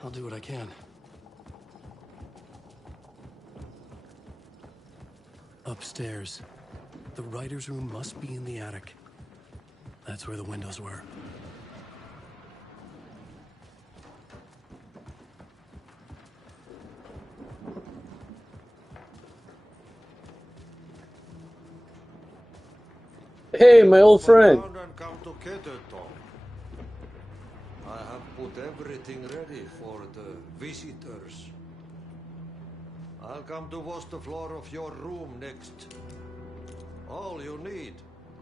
I'll do what I can. Upstairs. The writer's room must be in the attic. That's where the windows were. Hey, my old friend. Come together, Tom. I have put everything ready for the visitors. I'll come to wash the floor of your room next. All you need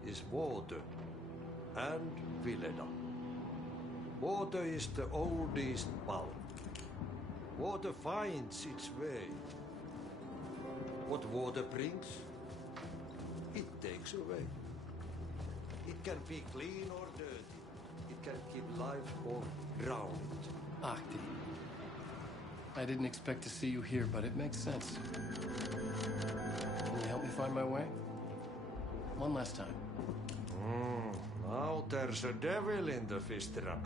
is water and Willeda. Water is the oldest bulb. Water finds its way. What water brings, it takes away. It can be clean or dirty. It can keep life or drown it. Ahti. I didn't expect to see you here, but it makes sense. Can you help me find my way? One last time. Now there's a devil in the fish trap.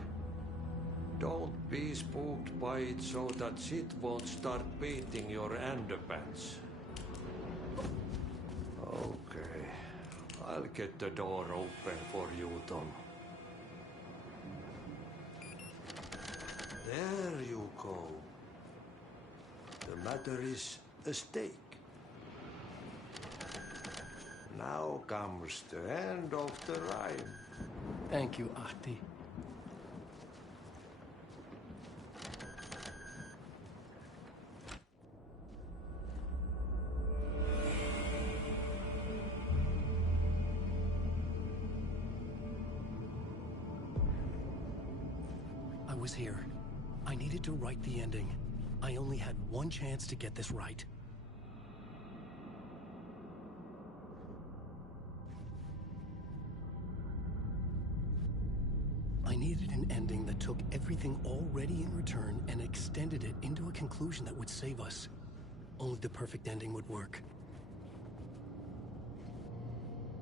Don't be spooked by it so that shit won't start beating your underpants. Okay. I'll get the door open for you, Tom. There you go. The matter is a steak. Now comes the end of the rhyme. Thank you, Ahti. I was here. I needed to write the ending. I only had one chance to get this right. I needed an ending that took everything already in return and extended it into a conclusion that would save us. Only the perfect ending would work.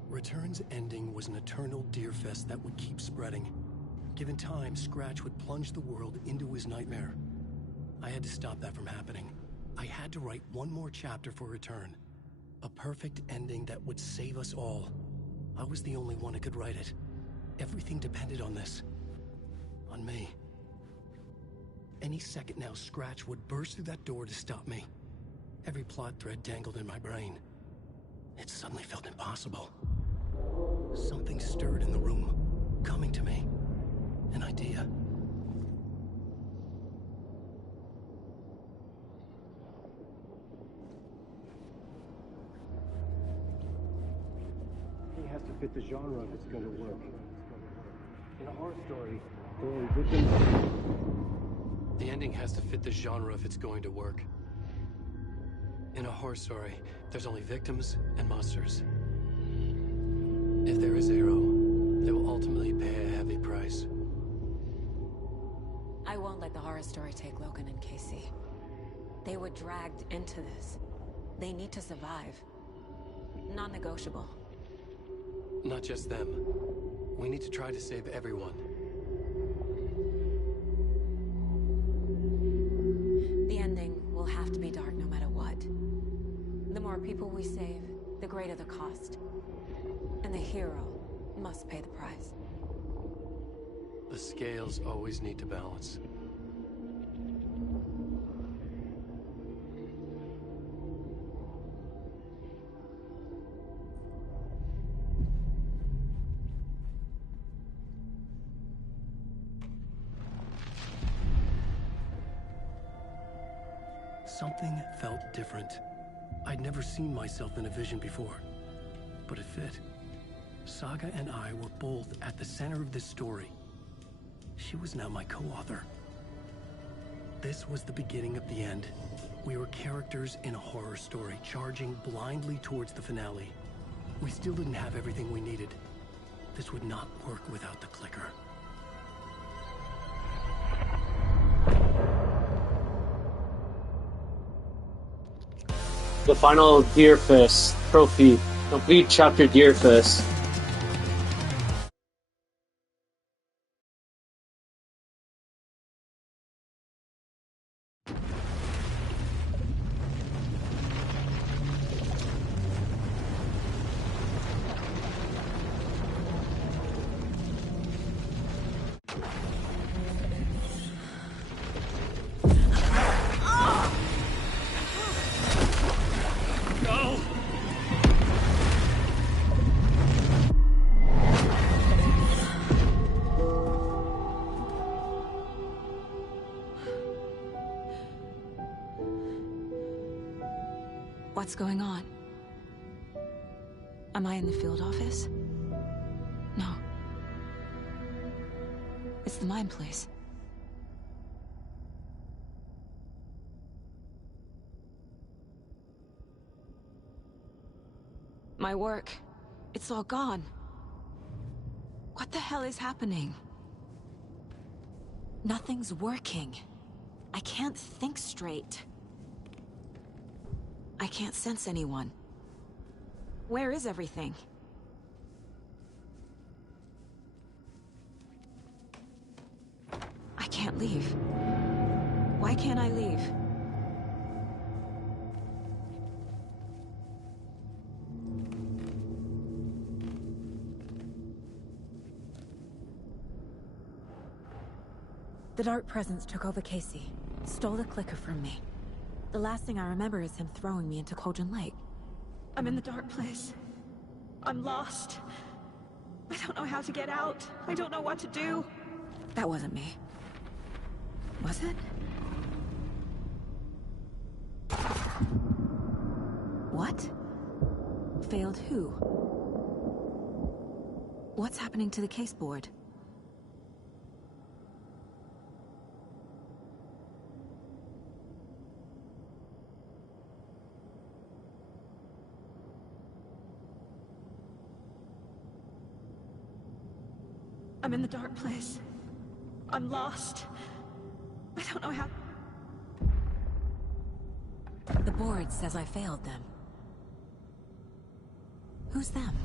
Return's ending was an eternal Deerfest that would keep spreading. Given time, Scratch would plunge the world into his nightmare. I had to stop that from happening. I had to write one more chapter for Return. A perfect ending that would save us all. I was the only one who could write it. Everything depended on this. On me. Any second now, Scratch would burst through that door to stop me. Every plot thread tangled in my brain. It suddenly felt impossible. Something stirred in the room, coming to me. An idea. It has to fit the genre if it's going to work. In a horror story, there are only victims. The ending has to fit the genre if it's going to work. In a horror story, there's only victims and monsters. If there is a hero, they will ultimately pay a heavy price. I won't let the horror story take Logan and Casey. They were dragged into this. They need to survive. Non-negotiable. Not just them. We need to try to save everyone. The ending will have to be dark no matter what. The more people we save, the greater the cost. And the hero must pay the price. The scales always need to balance. Something felt different. I'd never seen myself in a vision before, but it fit. Saga and I were both at the center of this story. She was now my co-author. This was the beginning of the end. We were characters in a horror story, charging blindly towards the finale. We still didn't have everything we needed. This would not work without the clicker. The final Deerfist trophy. Complete chapter Deerfist. What's going on? Am I in the field office? No. It's the mine place. My work, it's all gone. What the hell is happening? Nothing's working. I can't think straight. I can't sense anyone. Where is everything? I can't leave. Why can't I leave? The Dark Presence took over Casey, stole the clicker from me. The last thing I remember is him throwing me into Cauldron Lake. I'm in the dark place. I'm lost. I don't know how to get out. I don't know what to do. That wasn't me. Was it? What? Failed who? What's happening to the case board? I'm in the dark place. I'm lost. I don't know how... The board says I failed them. Who's them?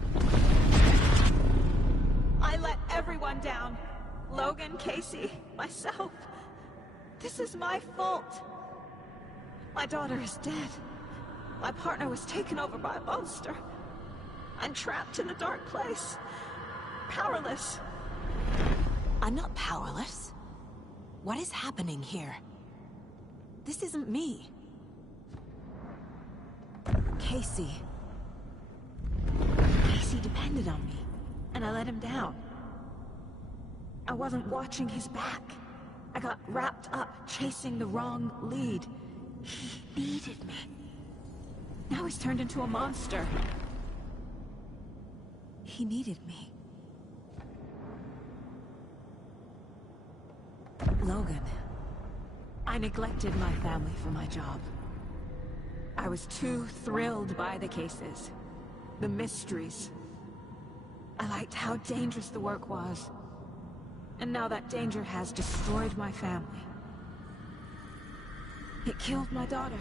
I let everyone down. Logan, Casey, myself. This is my fault. My daughter is dead. My partner was taken over by a monster. I'm trapped in the dark place. Powerless. I'm not powerless. What is happening here? This isn't me. Casey. Casey depended on me, and I let him down. I wasn't watching his back. I got wrapped up chasing the wrong lead. He needed me. Now he's turned into a monster. He needed me. Logan. I neglected my family for my job. I was too thrilled by the cases, the mysteries. I liked how dangerous the work was. And now that danger has destroyed my family. It killed my daughter.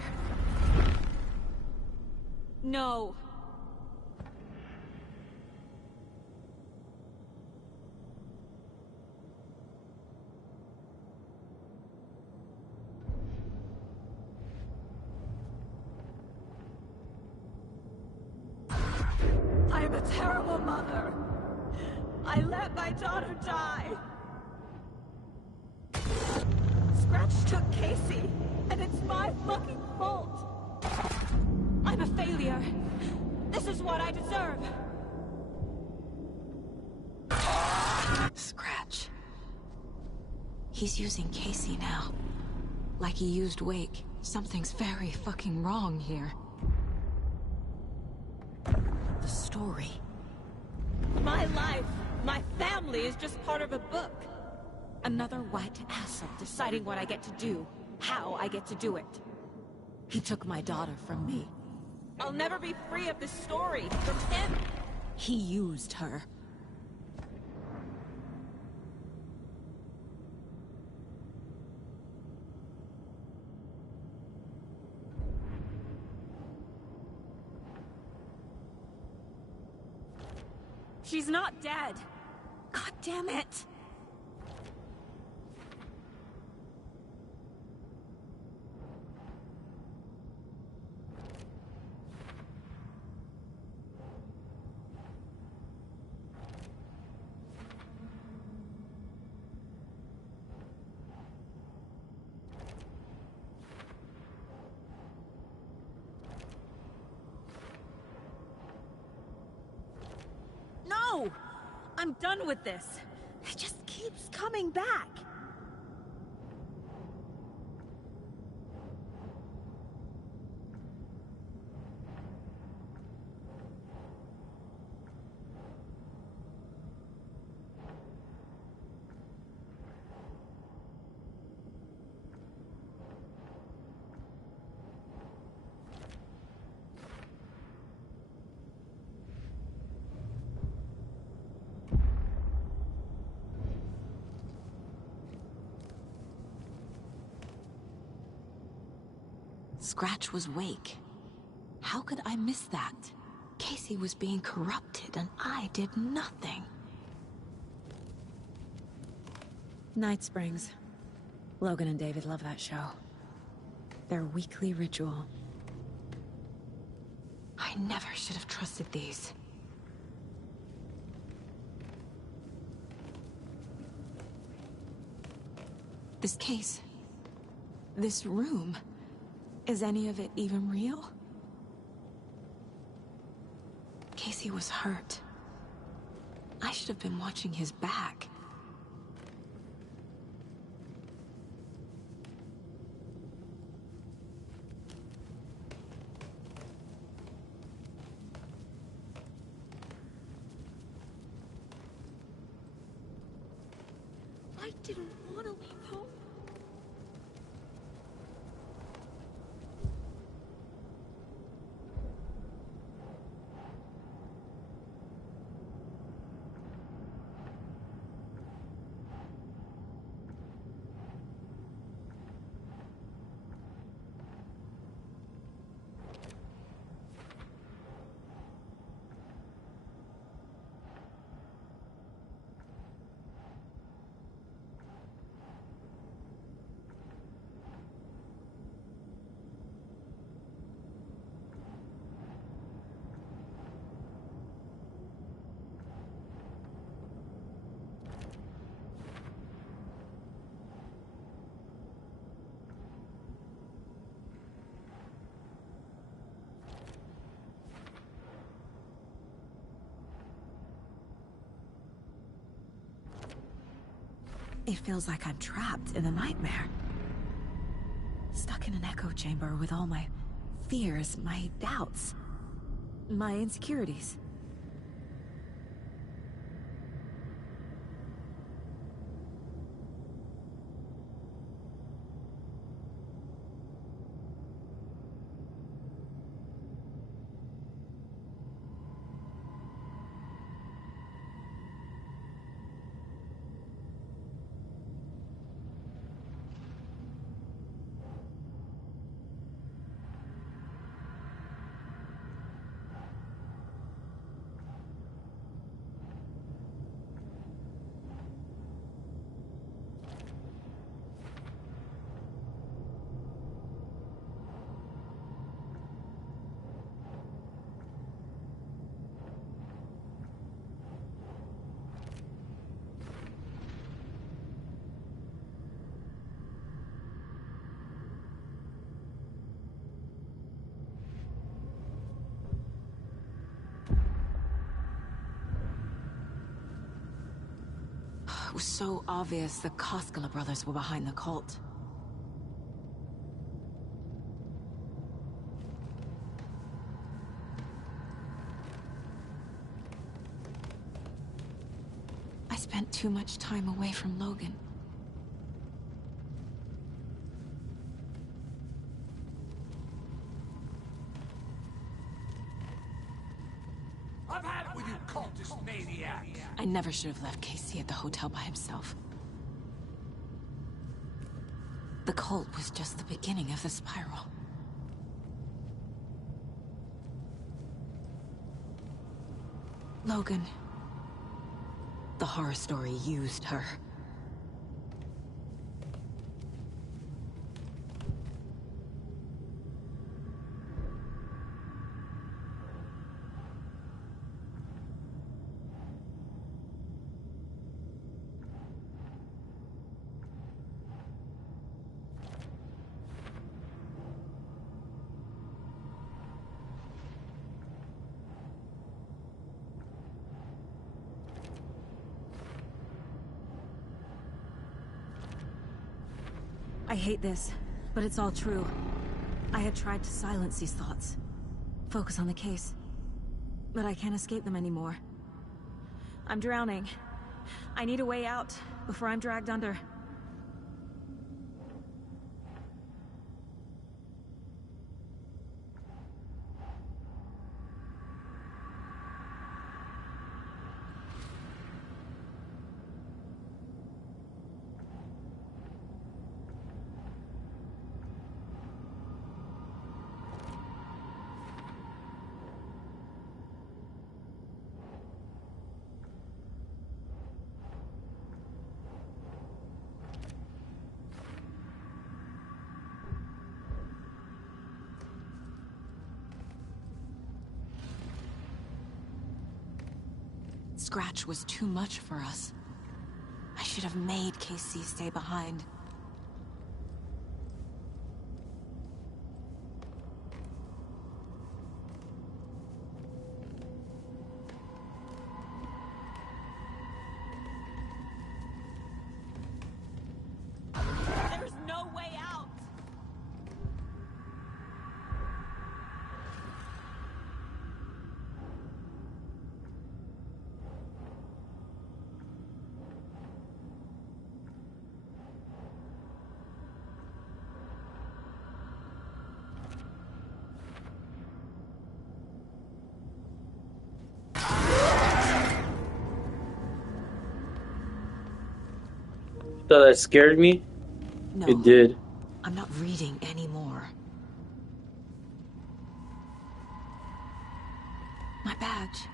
No. I am a terrible mother. I let my daughter die. Scratch took Casey, and it's my fucking fault. I'm a failure. This is what I deserve. Scratch. He's using Casey now. Like he used Wake. Something's very fucking wrong here. The story. My life, my family is just part of a book. Another white asshole deciding what I get to do, how I get to do it. He took my daughter from me. I'll never be free of this story from him. He used her. She's not dead. God damn it. No! I'm done with this. It just keeps coming back. Scratch was Wake. How could I miss that? Casey was being corrupted and I did nothing. Night Springs. Logan and David love that show. Their weekly ritual. I never should have trusted these. This case. This room. Is any of it even real? Casey was hurt. I should have been watching his back. I didn't want to leave home. It feels like I'm trapped in a nightmare. Stuck in an echo chamber with all my fears, my doubts, my insecurities. It was so obvious the Koskela brothers were behind the cult. I spent too much time away from Logan. I've had it with you cultist maniacs! I never should have left Casey at the hotel by himself. The cult was just the beginning of the spiral. Logan. The horror story used her. I hate this, but it's all true. I had tried to silence these thoughts. Focus on the case. But I can't escape them anymore. I'm drowning. I need a way out before I'm dragged under. Scratch was too much for us. I should have made Casey stay behind. There's no way out! Thought that scared me? No. It did. I'm not reading anymore. My badge.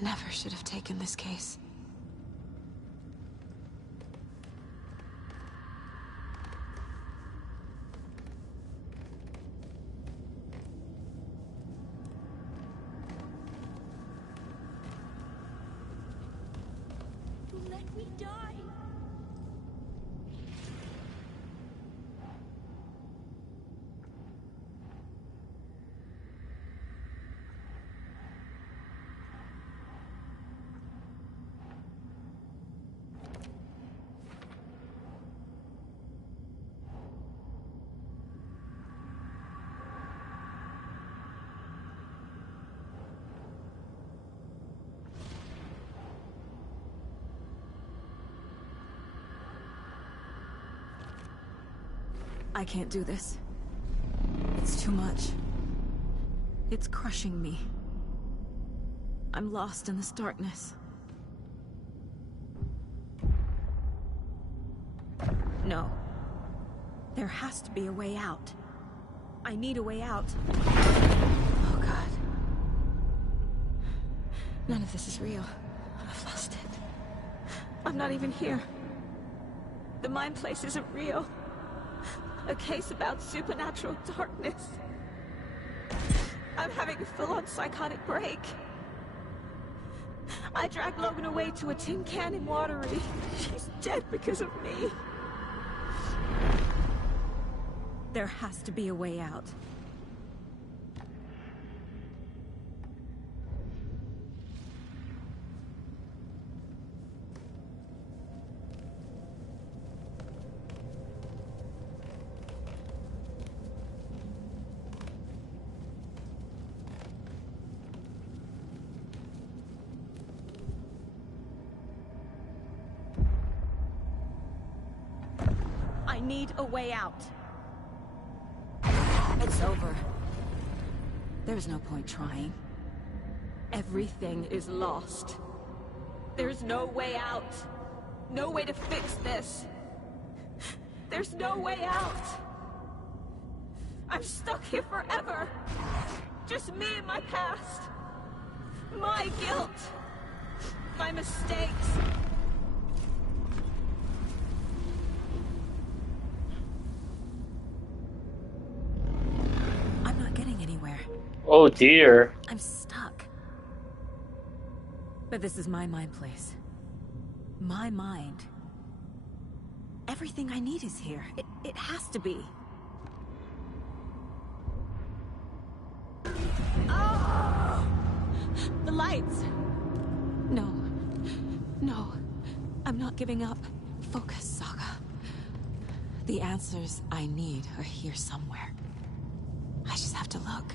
Never should have taken this case. Let me die! I can't do this. It's too much. It's crushing me. I'm lost in this darkness. No. There has to be a way out. I need a way out. Oh, God. None of this is real. I've lost it. I'm not even here. The mind place isn't real. A case about supernatural darkness. I'm having a full-on psychotic break. I dragged Logan away to a tin can in Watery. She's dead because of me. There has to be a way out. I need a way out. It's over. There's no point trying. Everything is lost. There's no way out. No way to fix this. There's no way out. I'm stuck here forever. Just me and my past. My guilt. My mistakes. Oh dear. I'm stuck. But this is my mind place. My mind. Everything I need is here. It has to be. Oh! The lights! No. No. I'm not giving up. Focus, Saga. The answers I need are here somewhere. I just have to look.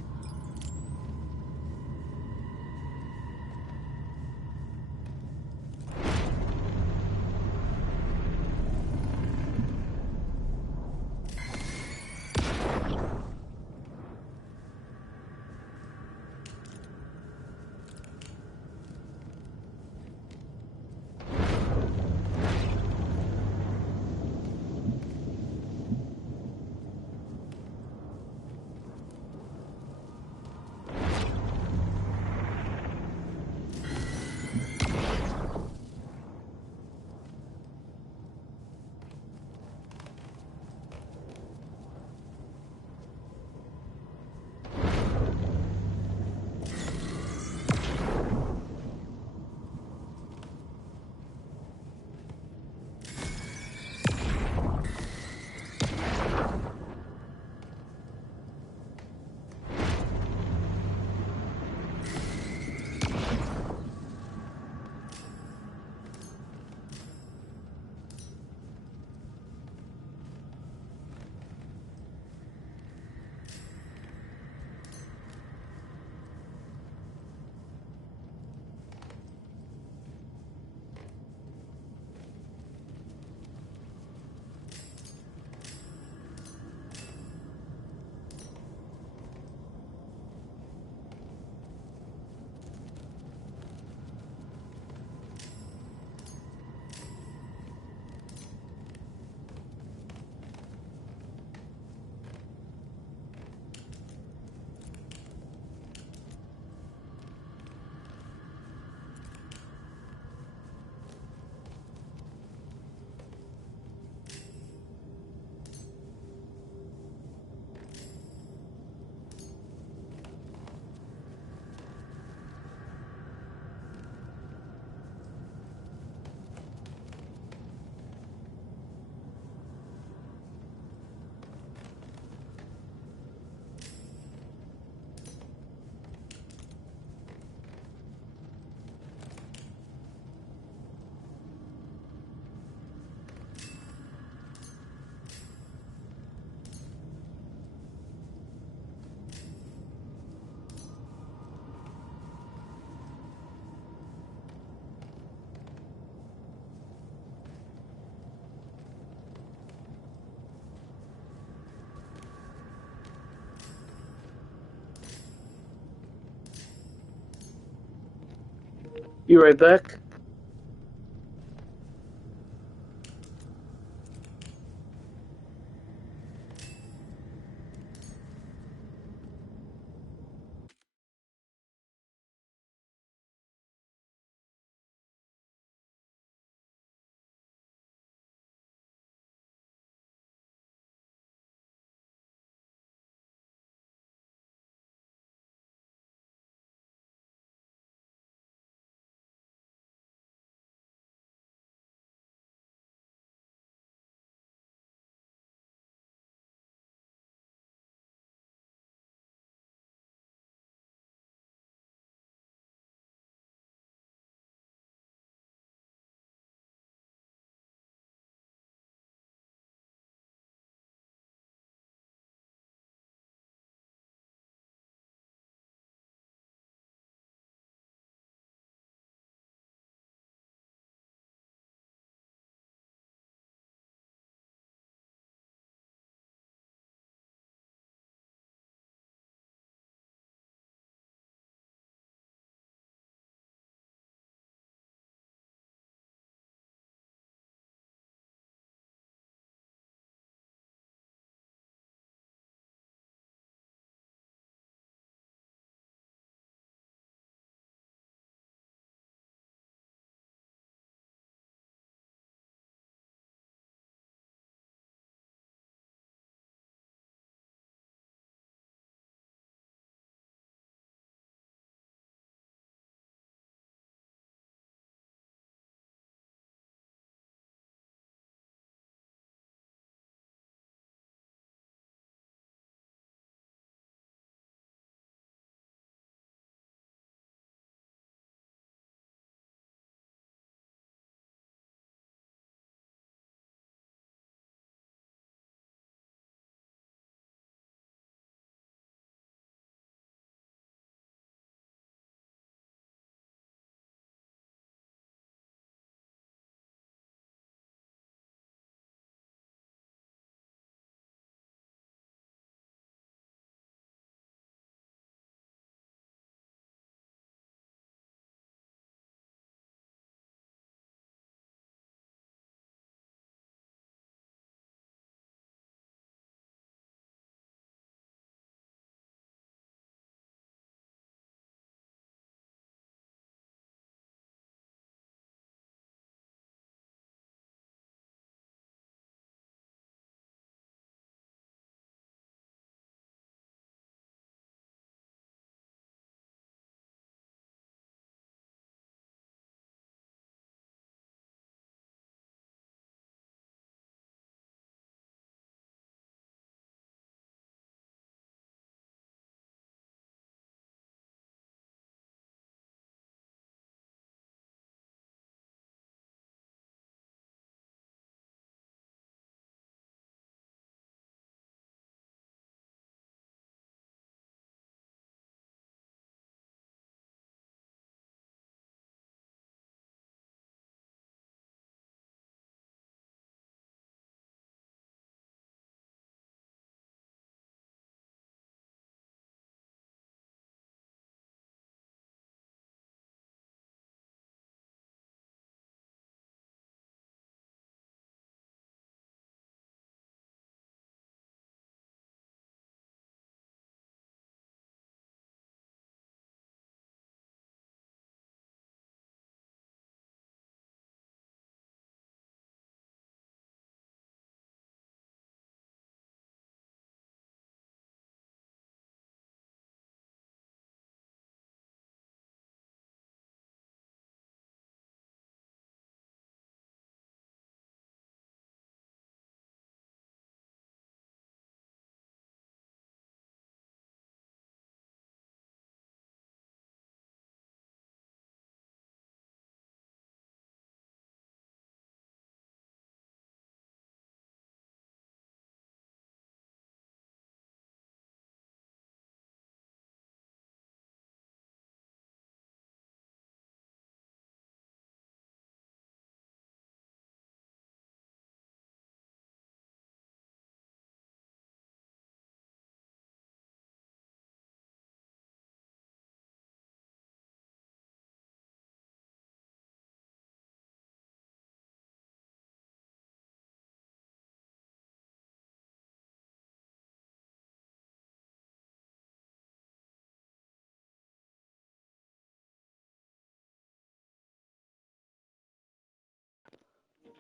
Be right back.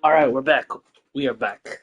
Alright, we're back. We are back.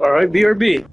Alright, BRB.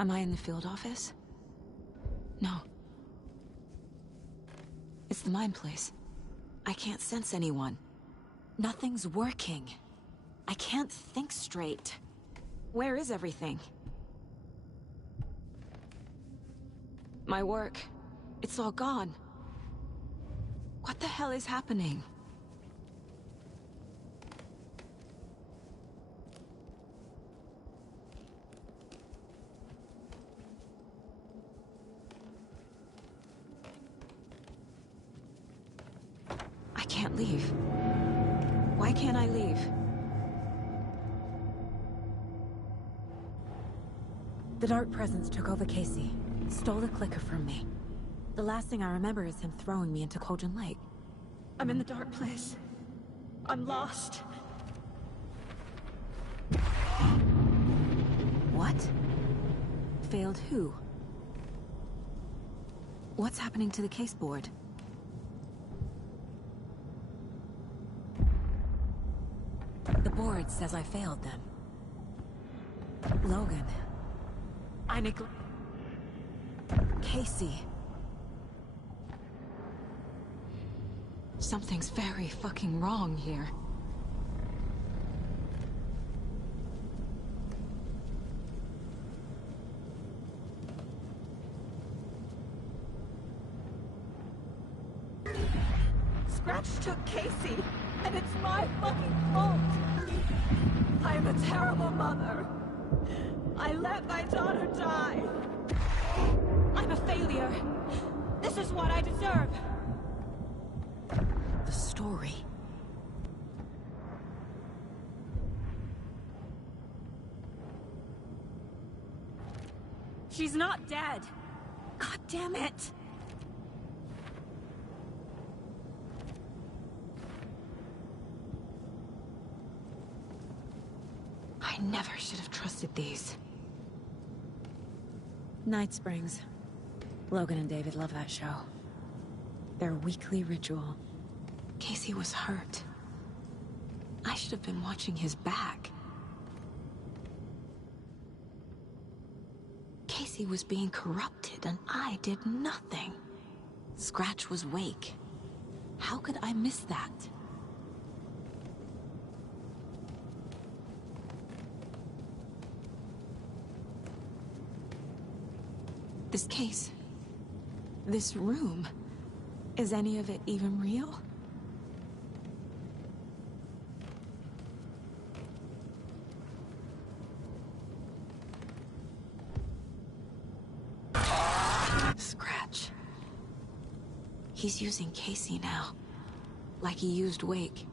Am I in the field office? No. It's the mine place. I can't sense anyone. Nothing's working. I can't think straight. Where is everything? My work. It's all gone. What the hell is happening? I can't leave. Why can't I leave? The Dark Presence took over Casey, stole the clicker from me. The last thing I remember is him throwing me into Willget Lake. I'm in the dark place. I'm lost. What? Failed who? What's happening to the case board? The board says I failed them. Logan. I Casey. Something's very fucking wrong here. Scratch took Casey, and it's my fucking fault. I am a terrible mother. I let my daughter die. I'm a failure. This is what I deserve. The story. She's not dead. God damn it. I never should have trusted these. Night Springs. Logan and David love that show. Their weekly ritual. Casey was hurt. I should have been watching his back. Casey was being corrupted and I did nothing. Scratch was Wake. How could I miss that? This case, this room, is any of it even real? Scratch. He's using Casey now, like he used Wake.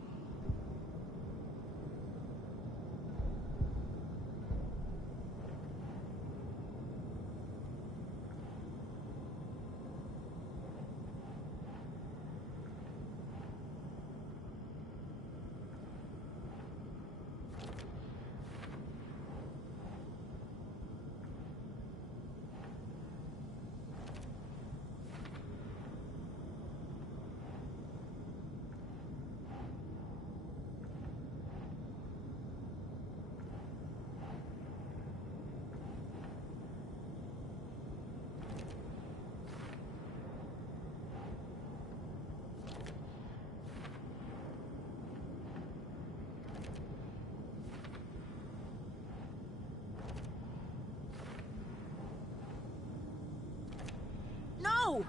No!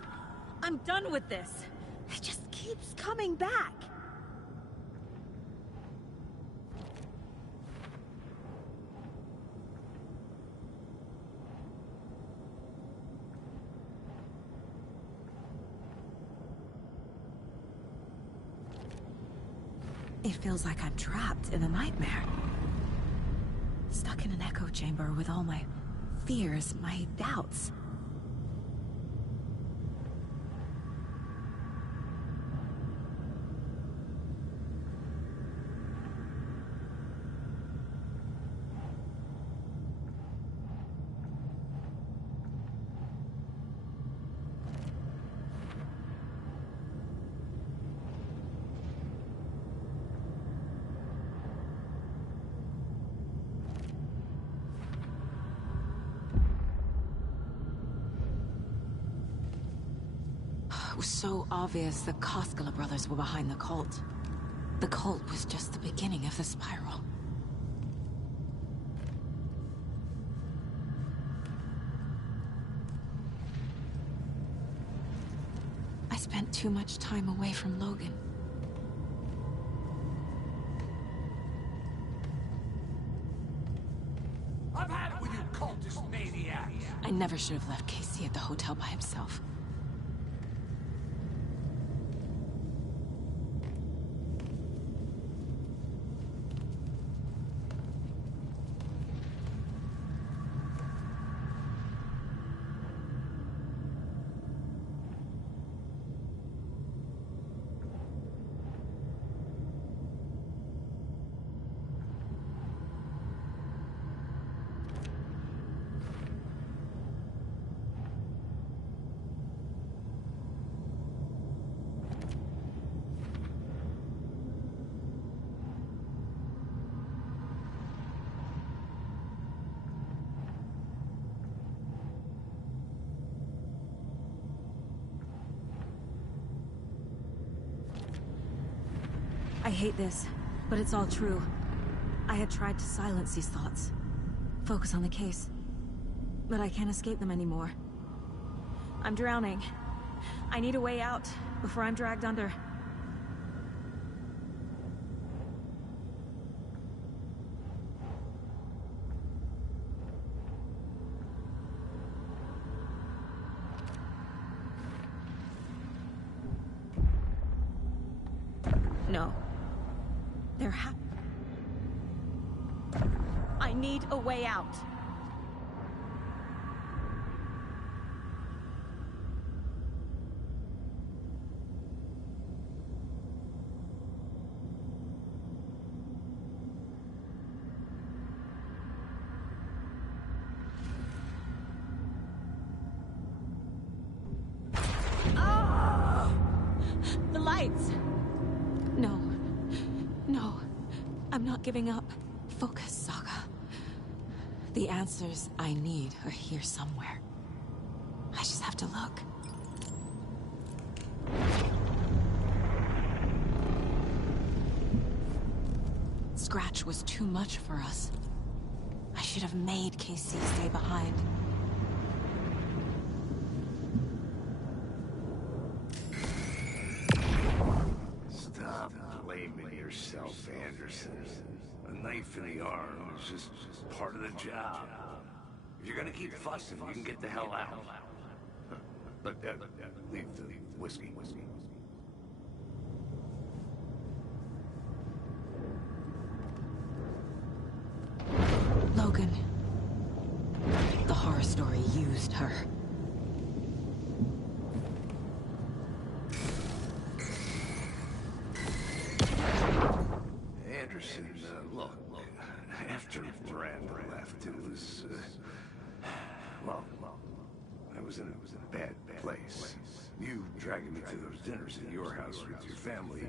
I'm done with this. It just keeps coming back. It feels like I'm trapped in a nightmare. Stuck in an echo chamber with all my fears, my doubts. was so obvious the Koskela brothers were behind the cult. The cult was just the beginning of the spiral. I spent too much time away from Logan. I've had it with you cultist maniacs! I never should have left Casey at the hotel by himself. I hate this, but it's all true. I had tried to silence these thoughts. Focus on the case. But I can't escape them anymore. I'm drowning. I need a way out before I'm dragged under. No. I need a way out. The lights! No. No. I'm not giving up. Focus, Saga. The answers I need are here somewhere. I just have to look. Scratch was too much for us. I should have made KC stay behind. Stop blaming yourself, Anderson. A knife in the arm is just part of the job. If you're gonna keep fussing, you can get the hell out. But leave the whiskey. Logan. The horror story used her. Anderson, look, after Miranda left, it was, well, I was in a bad place. You dragging me to those dinners at your house with your family,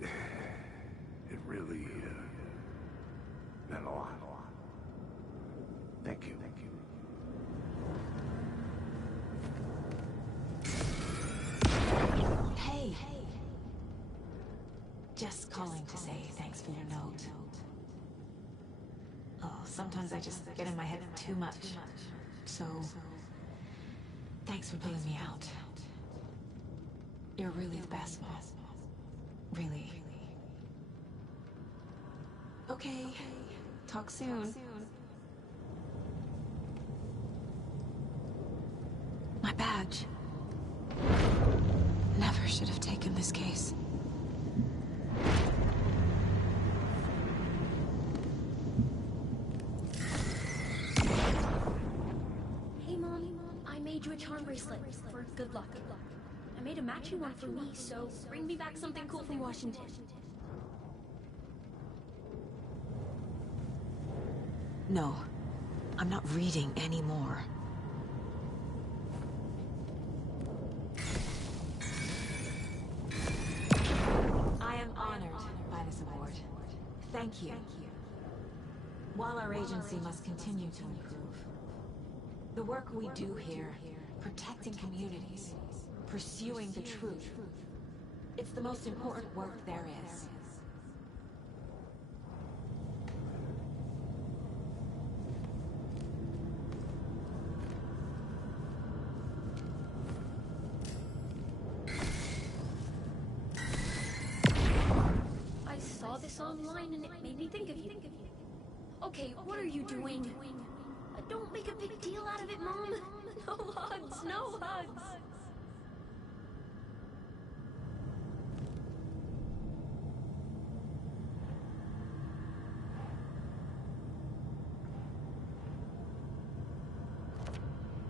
it really, meant a lot. Thank you. Hey. Just calling to say thanks for your note. Oh, sometimes I just get in my head too much. So, thanks for pulling me out. You're really the best, Mom. Really. Okay. Talk soon. My badge. Never should have taken this case. Hey, Mom. I made you a charm bracelet for good luck. I made a matching one for me, so bring me back something cool from Washington. No. I'm not reading anymore. I am honored by this award. Thank you. While our agency must continue to improve, the work we do here, protecting communities, pursuing the truth. It's the most important work there is. I saw this online and it made me think of you. Okay, what are you doing? Don't make a big deal out of it, Mom. No hugs, no hugs.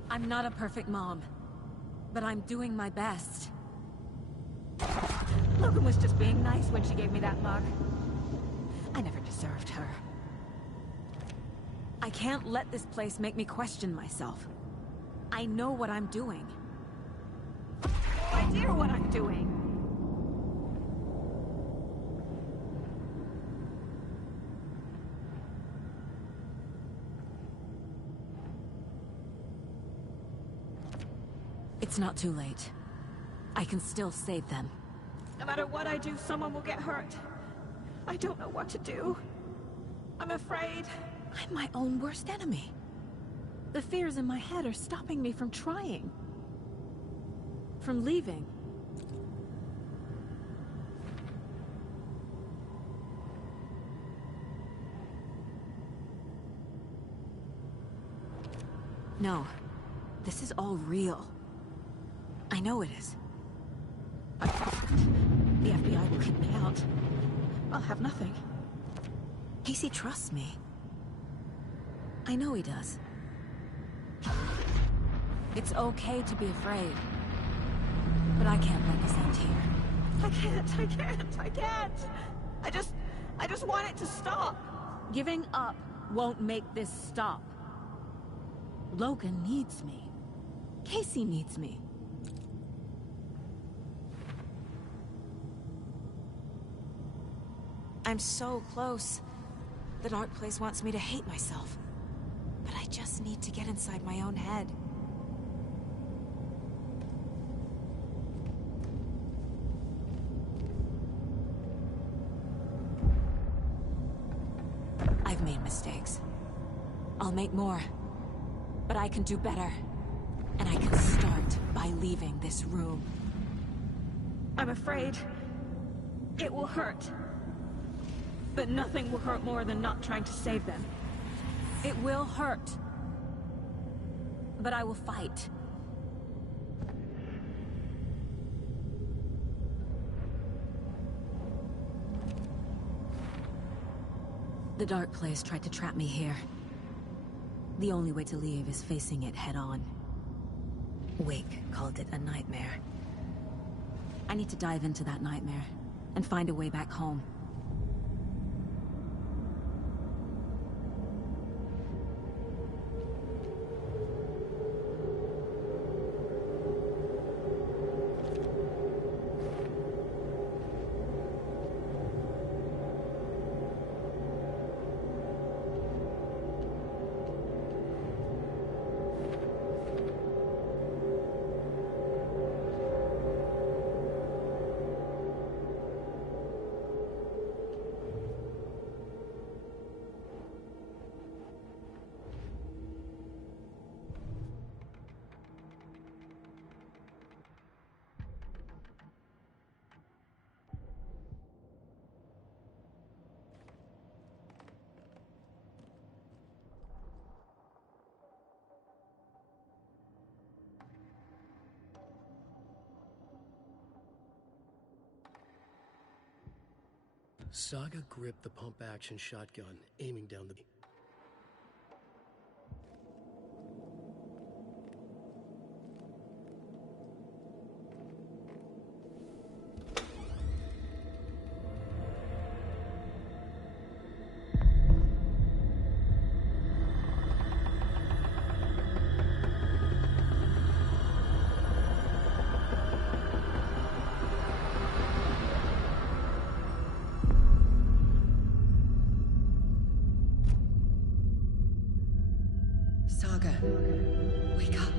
I'm not a perfect mom, but I'm doing my best. Logan was just being nice when she gave me that mug. I never deserved her. I can't let this place make me question myself. I know what I'm doing. No idea what I'm doing. It's not too late. I can still save them. No matter what I do, someone will get hurt. I don't know what to do. I'm afraid. I'm my own worst enemy. The fears in my head are stopping me from trying. From leaving. No. This is all real. I know it is. The FBI will kick me out. I'll have nothing. Casey trusts me. I know he does. It's okay to be afraid. But I can't let this end here. I can't. I just want it to stop. Giving up won't make this stop. Logan needs me. Casey needs me. I'm so close. The dark place wants me to hate myself. But I just need to get inside my own head. I've made mistakes. I'll make more. But I can do better. And I can start by leaving this room. I'm afraid it will hurt. But nothing will hurt more than not trying to save them. It will hurt. But I will fight. The dark place tried to trap me here. The only way to leave is facing it head-on. Wake called it a nightmare. I need to dive into that nightmare and find a way back home. Saga gripped the pump-action shotgun, aiming down the... Saga, wake up.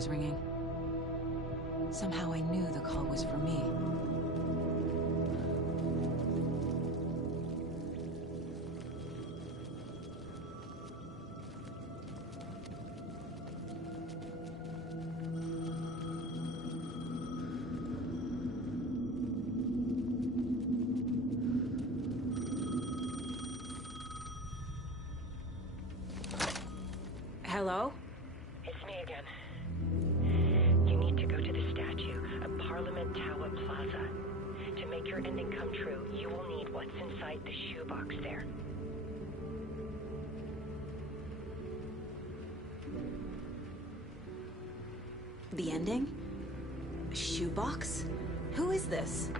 was ringing. Somehow I knew the call was for me. Hello? It's me again. You need to go to the statue at Parliament Tower Plaza. To make your ending come true, you will need what's inside the shoebox there. The ending? A shoebox? Who is this?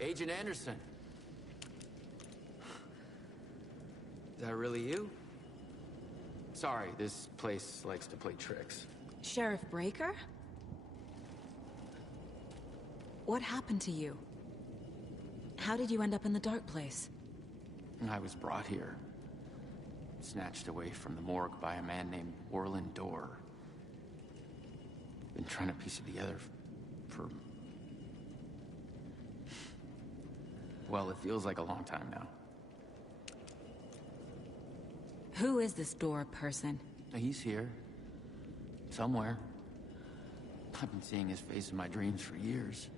Agent Anderson. Is that really you? Sorry, this place likes to play tricks. Sheriff Breaker? What happened to you? How did you end up in the dark place? I was brought here. Snatched away from the morgue by a man named Orland Dorr. Been trying to piece it together for... well, it feels like a long time now. Who is this Dorr person? He's here. Somewhere. I've been seeing his face in my dreams for years.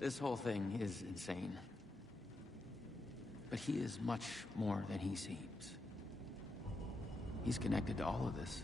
This whole thing is insane. But he is much more than he seems. He's connected to all of this.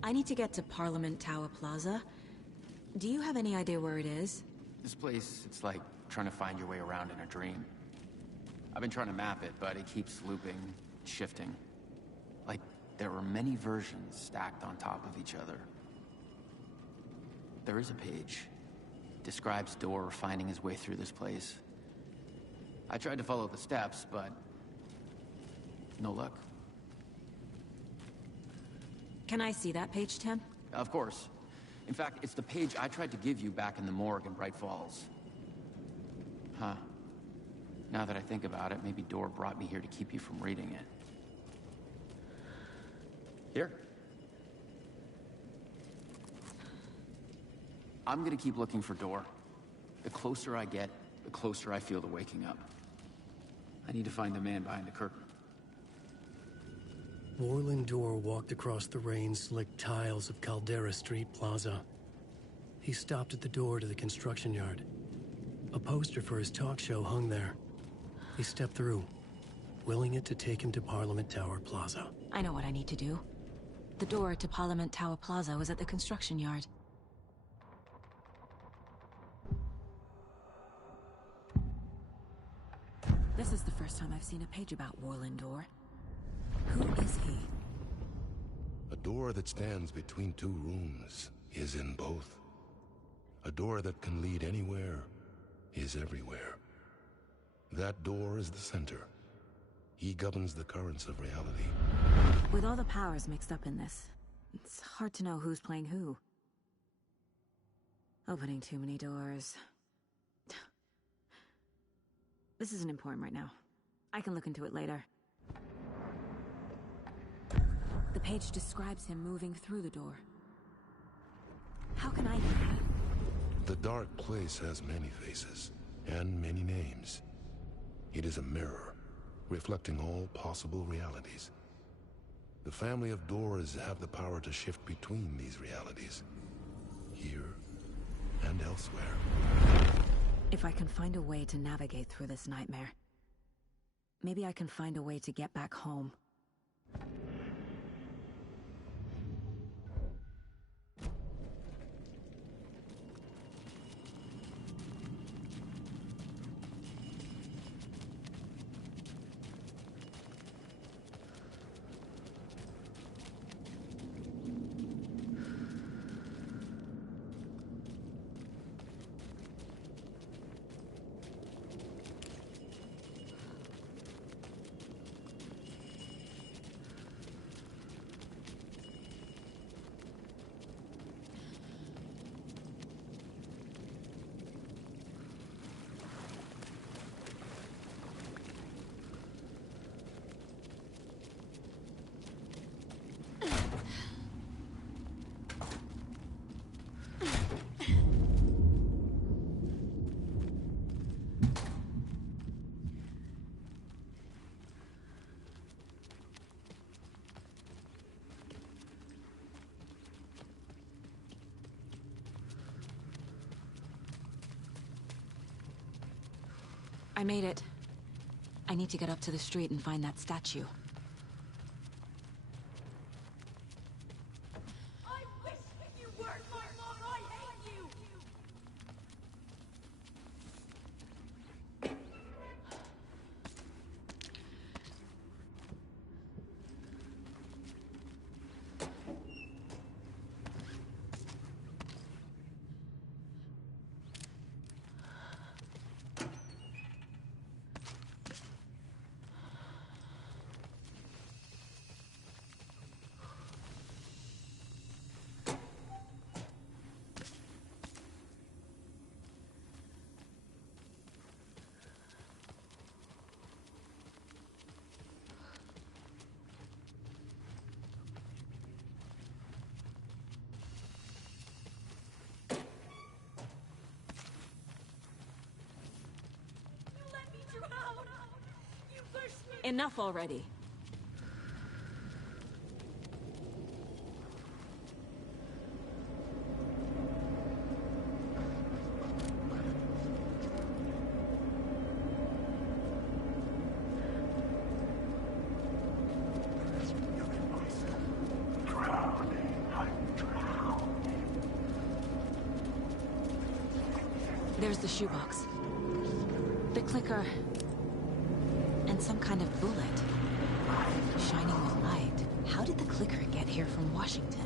I need to get to Parliament Tower Plaza. Do you have any idea where it is? This place, it's like trying to find your way around in a dream. I've been trying to map it, but it keeps looping, shifting. Like there were many versions stacked on top of each other. There is a page. Describes Dorr finding his way through this place. I tried to follow the steps, but no luck. Can I see that page, Tim? Of course. In fact, it's the page I tried to give you back in the morgue in Bright Falls. Huh. Now that I think about it, maybe Dorr brought me here to keep you from reading it. Here. I'm gonna keep looking for Dorr. The closer I get, the closer I feel to waking up. I need to find the man behind the curtain. Orland Dorr walked across the rain-slicked tiles of Caldera Street Plaza. He stopped at the door to the construction yard. A poster for his talk show hung there. He stepped through, willing it to take him to Parliament Tower Plaza. I know what I need to do. The door to Parliament Tower Plaza was at the construction yard. first time I've seen a page about Warlindor. Who is he? A door that stands between two rooms is in both. A door that can lead anywhere is everywhere. That door is the center. He governs the currents of reality. With all the powers mixed up in this, it's hard to know who's playing who. Opening too many doors. This isn't important right now. I can look into it later. The page describes him moving through the door. How can I do that? The dark place has many faces, and many names. It is a mirror, reflecting all possible realities. The family of doors have the power to shift between these realities, here and elsewhere. If I can find a way to navigate through this nightmare, maybe I can find a way to get back home. I made it. I need to get up to the street and find that statue. I wish you weren't my mom. I hate you. Enough already. There's the shoebox. The clicker. And some kind of bullet. Shining with light. How did the clicker get here from Washington?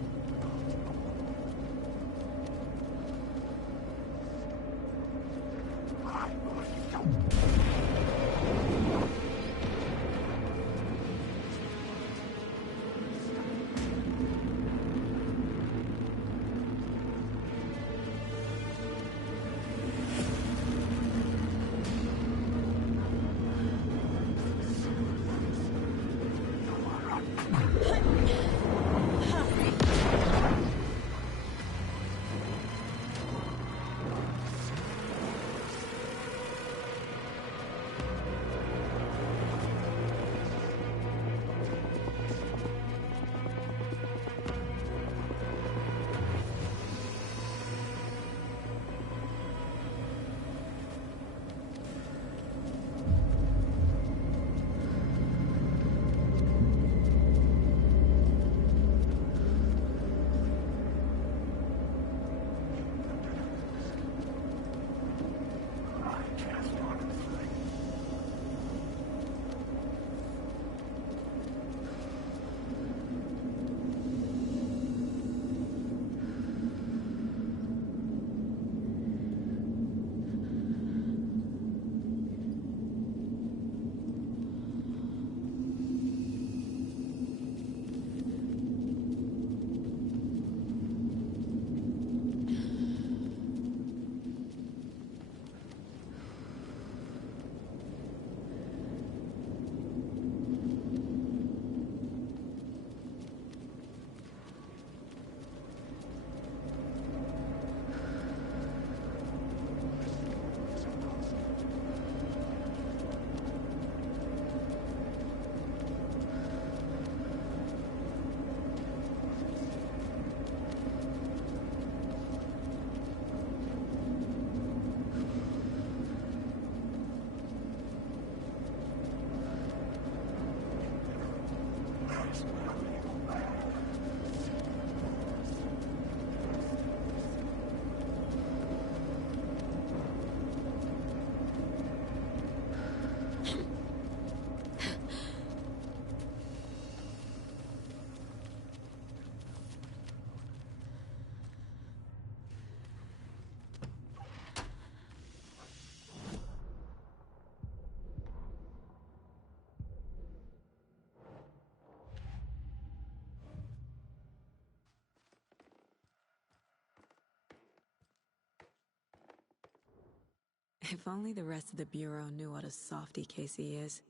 If only the rest of the Bureau knew what a softy Casey is.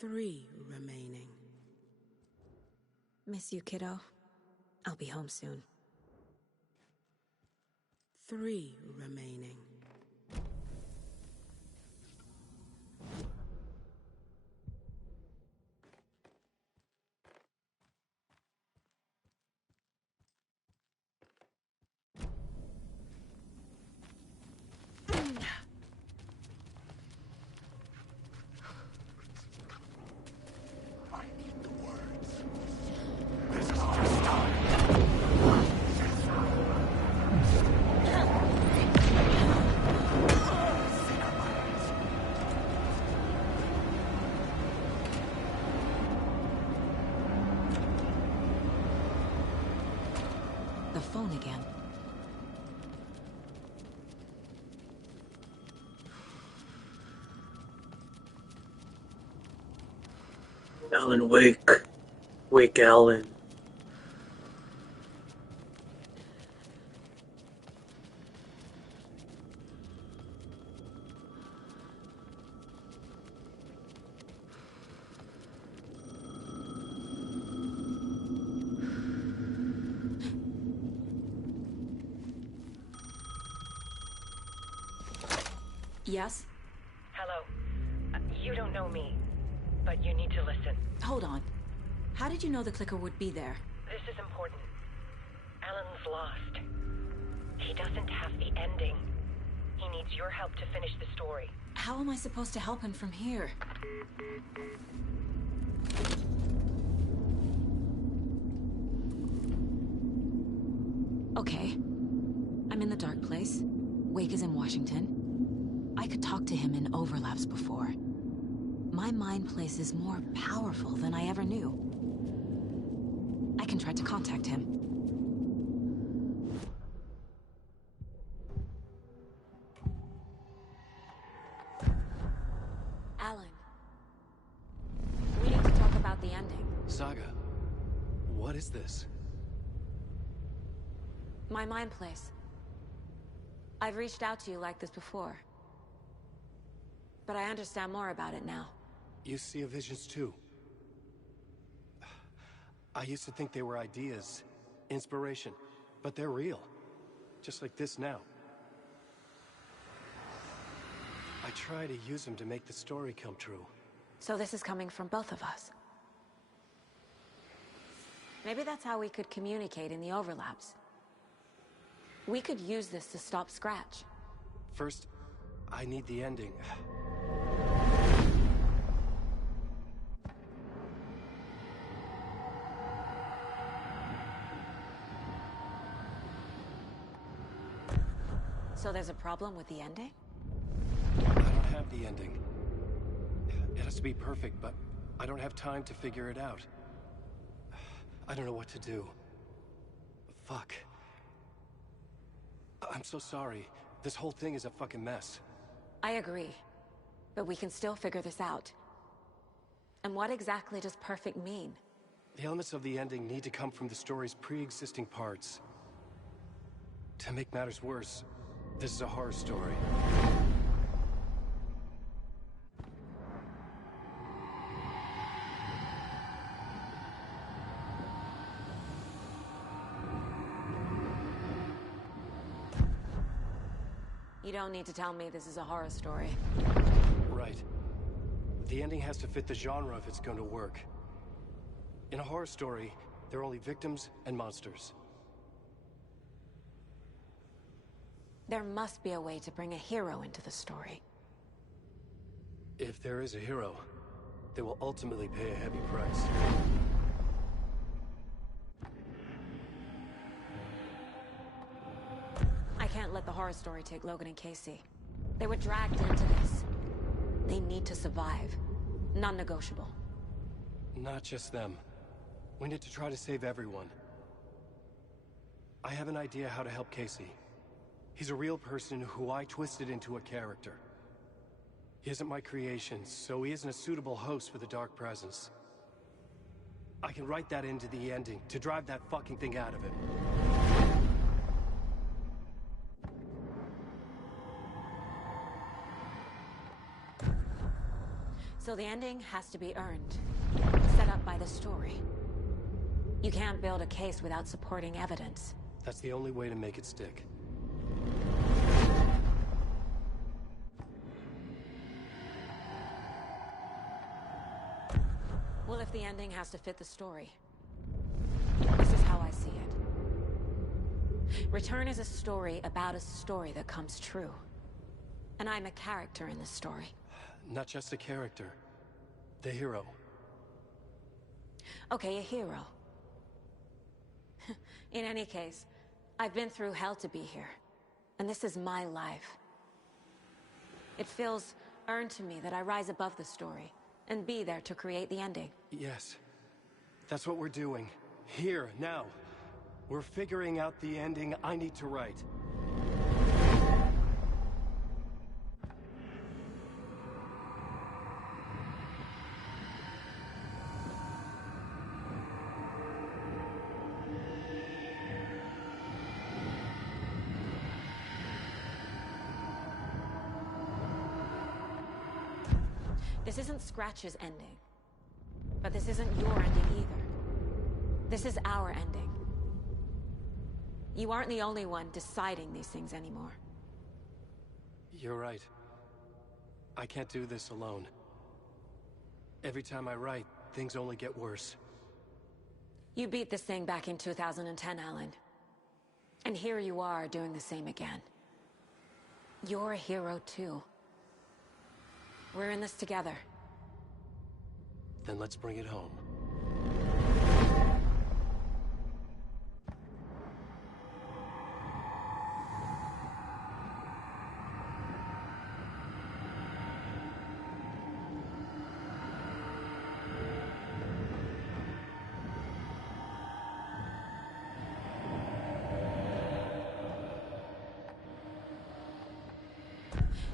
3 remaining. Miss you, kiddo. I'll be home soon. 3 remaining. The phone again. Alan Wake. Wake Alan. Yes? Hello. You don't know me, but you need to listen. Hold on. How did you know the clicker would be there? This is important. Alan's lost. He doesn't have the ending. He needs your help to finish the story. How am I supposed to help him from here? Okay. I'm in the dark place. Wake is in Washington. I could talk to him in overlaps before. My mind place is more powerful than I ever knew. I can try to contact him. Alan. We need to talk about the ending. Saga, what is this? My mind place. I've reached out to you like this before. But I understand more about it now. You see visions too. I used to think they were ideas, inspiration, but they're real. Just like this now. I try to use them to make the story come true. So this is coming from both of us. Maybe that's how we could communicate in the overlaps. We could use this to stop Scratch. First, I need the ending. So there's a problem with the ending? I don't have the ending. It has to be perfect, but I don't have time to figure it out. I don't know what to do. Fuck. I'm so sorry. This whole thing is a fucking mess. I agree. But we can still figure this out. And what exactly does perfect mean? The elements of the ending need to come from the story's pre-existing parts. To make matters worse, this is a horror story. You don't need to tell me this is a horror story. Right. The ending has to fit the genre if it's going to work. In a horror story, there are only victims and monsters. There must be a way to bring a hero into the story. If If there is a hero, they will ultimately pay a heavy price. I can't let the horror story take Logan and Casey. They were dragged into this. They need to survive. Non-negotiable. Not just them. We need to try to save everyone. I have an idea how to help Casey. He's a real person who I twisted into a character. He isn't my creation, so he isn't a suitable host for the Dark Presence. I can write that into the ending to drive that fucking thing out of him. So the ending has to be earned. Set up by the story. You can't build a case without supporting evidence. That's the only way to make it stick. Well, if the ending has to fit the story, this is how I see it. Return is a story about a story that comes true. And I'm a character in this story. Not just a character. The hero. Okay, a hero. In any case, I've been through hell to be here. And this is my life. It feels earned to me that I rise above the story and be there to create the ending. Yes. That's what we're doing. Here, now. We're figuring out the ending I need to write. This isn't Scratch's ending. But this isn't your ending either. This is our ending. You aren't the only one deciding these things anymore. You're right. I can't do this alone. Every time I write, things only get worse. You beat this thing back in 2010, Alan. And here you are doing the same again. You're a hero too. We're in this together. Then let's bring it home.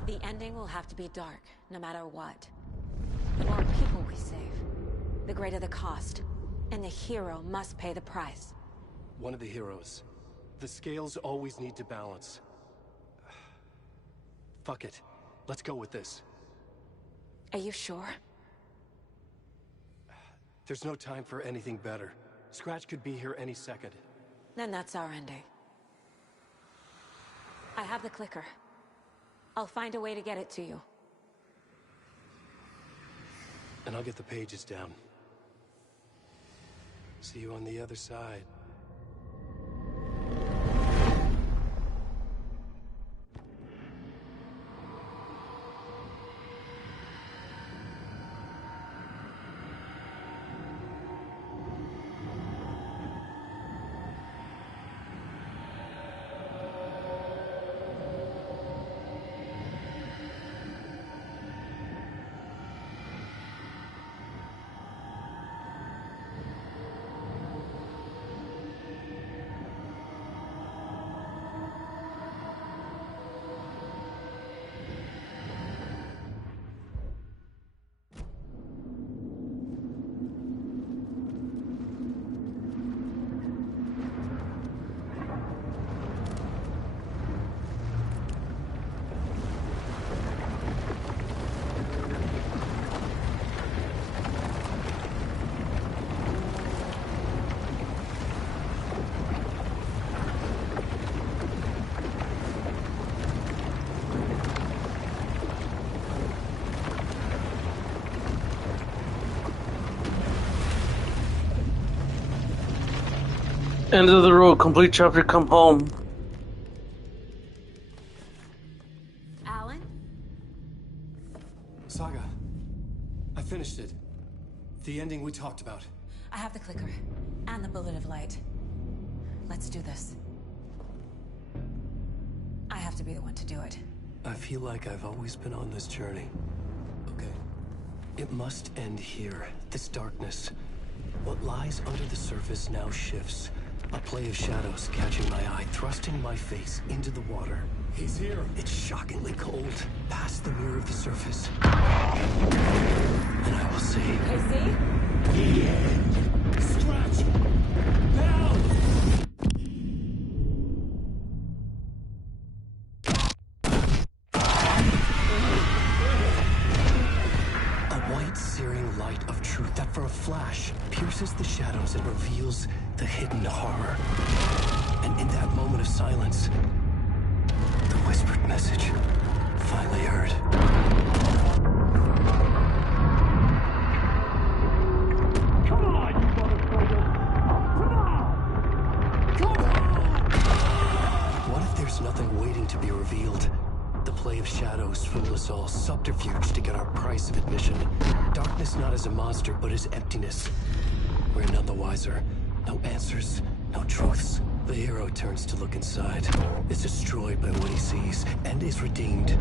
The ending will have to be dark, no matter what. The more people we save, the greater the cost. And the hero must pay the price. One of the heroes. The scales always need to balance. Fuck it. Let's go with this. Are you sure? There's no time for anything better. Scratch could be here any second. Then that's our ending. I have the clicker. I'll find a way to get it to you. And I'll get the pages down. See you on the other side. End of the road, complete chapter, come home. Alan? Saga, I finished it. The ending we talked about. I have the clicker. And the bullet of light. Let's do this. I have to be the one to do it. I feel like I've always been on this journey. Okay. It must end here. This darkness. What lies under the surface now shifts. A play of shadows catching my eye, thrusting my face into the water. He's here. It's shockingly cold, past the mirror of the surface. And I will see. KC? Scratch! Now! A white, searing light of truth that for a flash pierces the shadows and reveals the hidden horror. And in that moment of silence, the whispered message finally heard. Come on, you motherfucker! Come on! What if there's nothing waiting to be revealed? The play of shadows fool us all, subterfuge to get our price of admission. Darkness not as a monster, but as emptiness. We're none the wiser. No answers, no truths. The hero turns to look inside, is destroyed by what he sees, and is redeemed.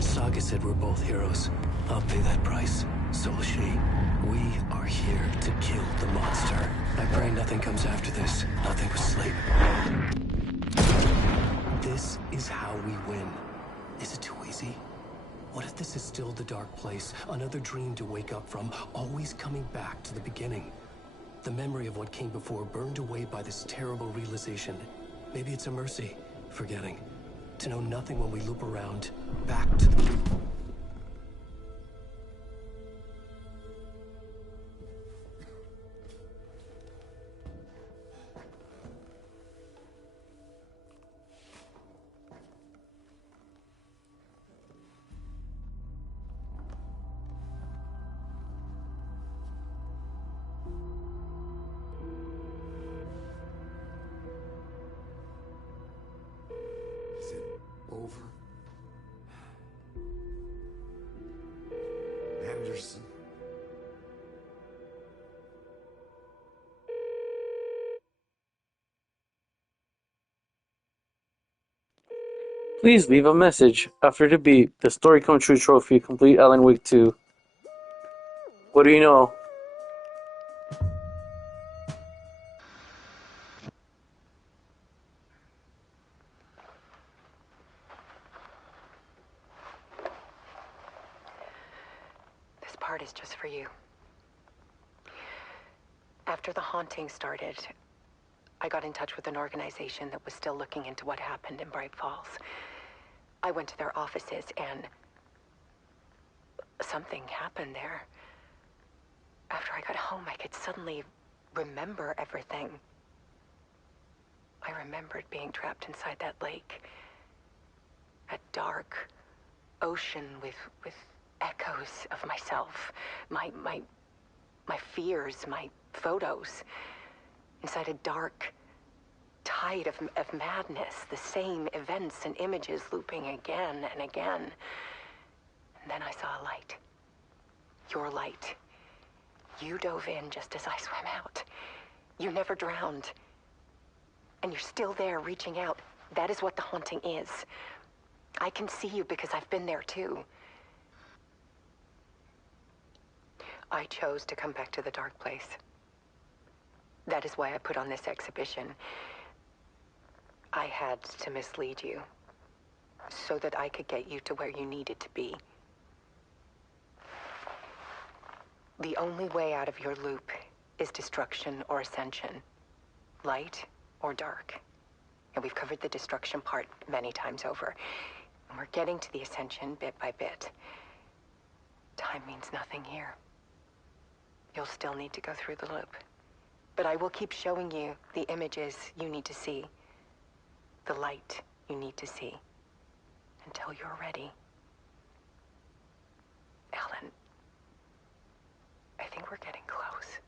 Saga said we're both heroes. I'll pay that price. So will she. We are here to kill the monster. I pray nothing comes after this. Nothing but sleep. This is how we win. Is it too easy? What if this is still the dark place? Another dream to wake up from, always coming back to the beginning. The memory of what came before burned away by this terrible realization. Maybe it's a mercy, forgetting. To know nothing when we loop around, back to the... Is it over? Anderson? Please leave a message. After the beep, the story come true trophy. Complete Alan Wake 2. What do you know? This part is just for you. After the haunting started, I got in touch with an organization that was still looking into what happened in Bright Falls. I went to their offices and something happened there. After I got home, I could suddenly remember everything. I remembered being trapped inside that lake. A dark ocean with echoes of myself. My fears, my photos. Inside a dark tide of madness. The same events and images looping again and again. And then I saw a light. Your light. You dove in just as I swam out. You never drowned. And you're still there reaching out. That is what the haunting is. I can see you because I've been there too. I chose to come back to the dark place. That is why I put on this exhibition. I had to mislead you so that I could get you to where you needed to be. The only way out of your loop is destruction or ascension. Light or dark. And we've covered the destruction part many times over. And we're getting to the ascension bit by bit. Time means nothing here. You'll still need to go through the loop. But I will keep showing you the images you need to see. The light you need to see. Until you're ready. Alan, I think we're getting close.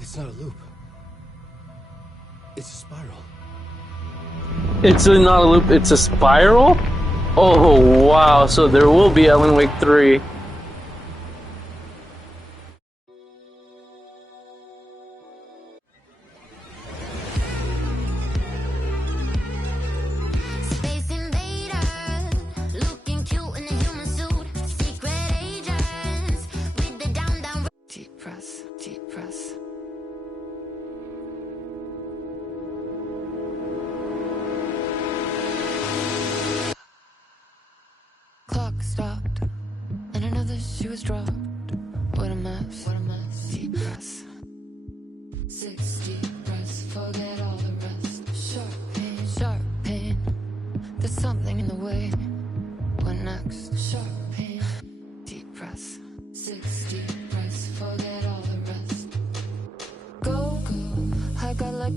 It's not a loop. It's a spiral. It's not a loop, it's a spiral? Oh, wow. So there will be Alan Wake 3. Space invader, looking cute in a human suit. Secret agents with the down. Deep press, deep press. Clock stopped, and another shoe was dropped. What a mess, what a mess. Deep press. 6 deep breaths, forget all the rest. Sharp pain, there's something in the way. What next? Sharp pain, deep press. 6 deep breaths, forget all the rest. Go, I got like.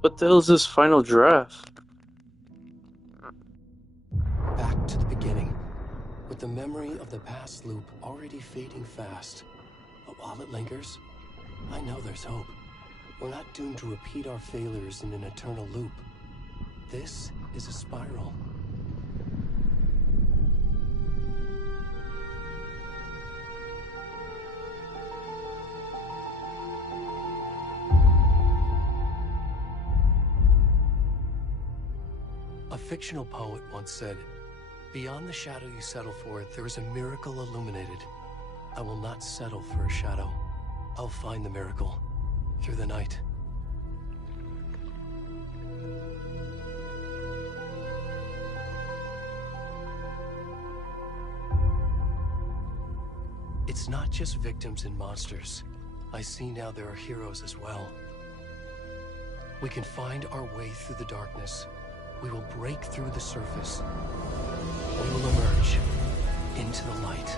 What the hell is this final draft? Back to the beginning, with the memory of the past loop already fading fast. But while it lingers, I know there's hope. We're not doomed to repeat our failures in an eternal loop. This is a spiral. A fictional poet once said, "Beyond the shadow you settle for, there is a miracle illuminated. I will not settle for a shadow. I'll find the miracle through the night." It's not just victims and monsters. I see now there are heroes as well. We can find our way through the darkness. We will break through the surface. We will emerge into the light.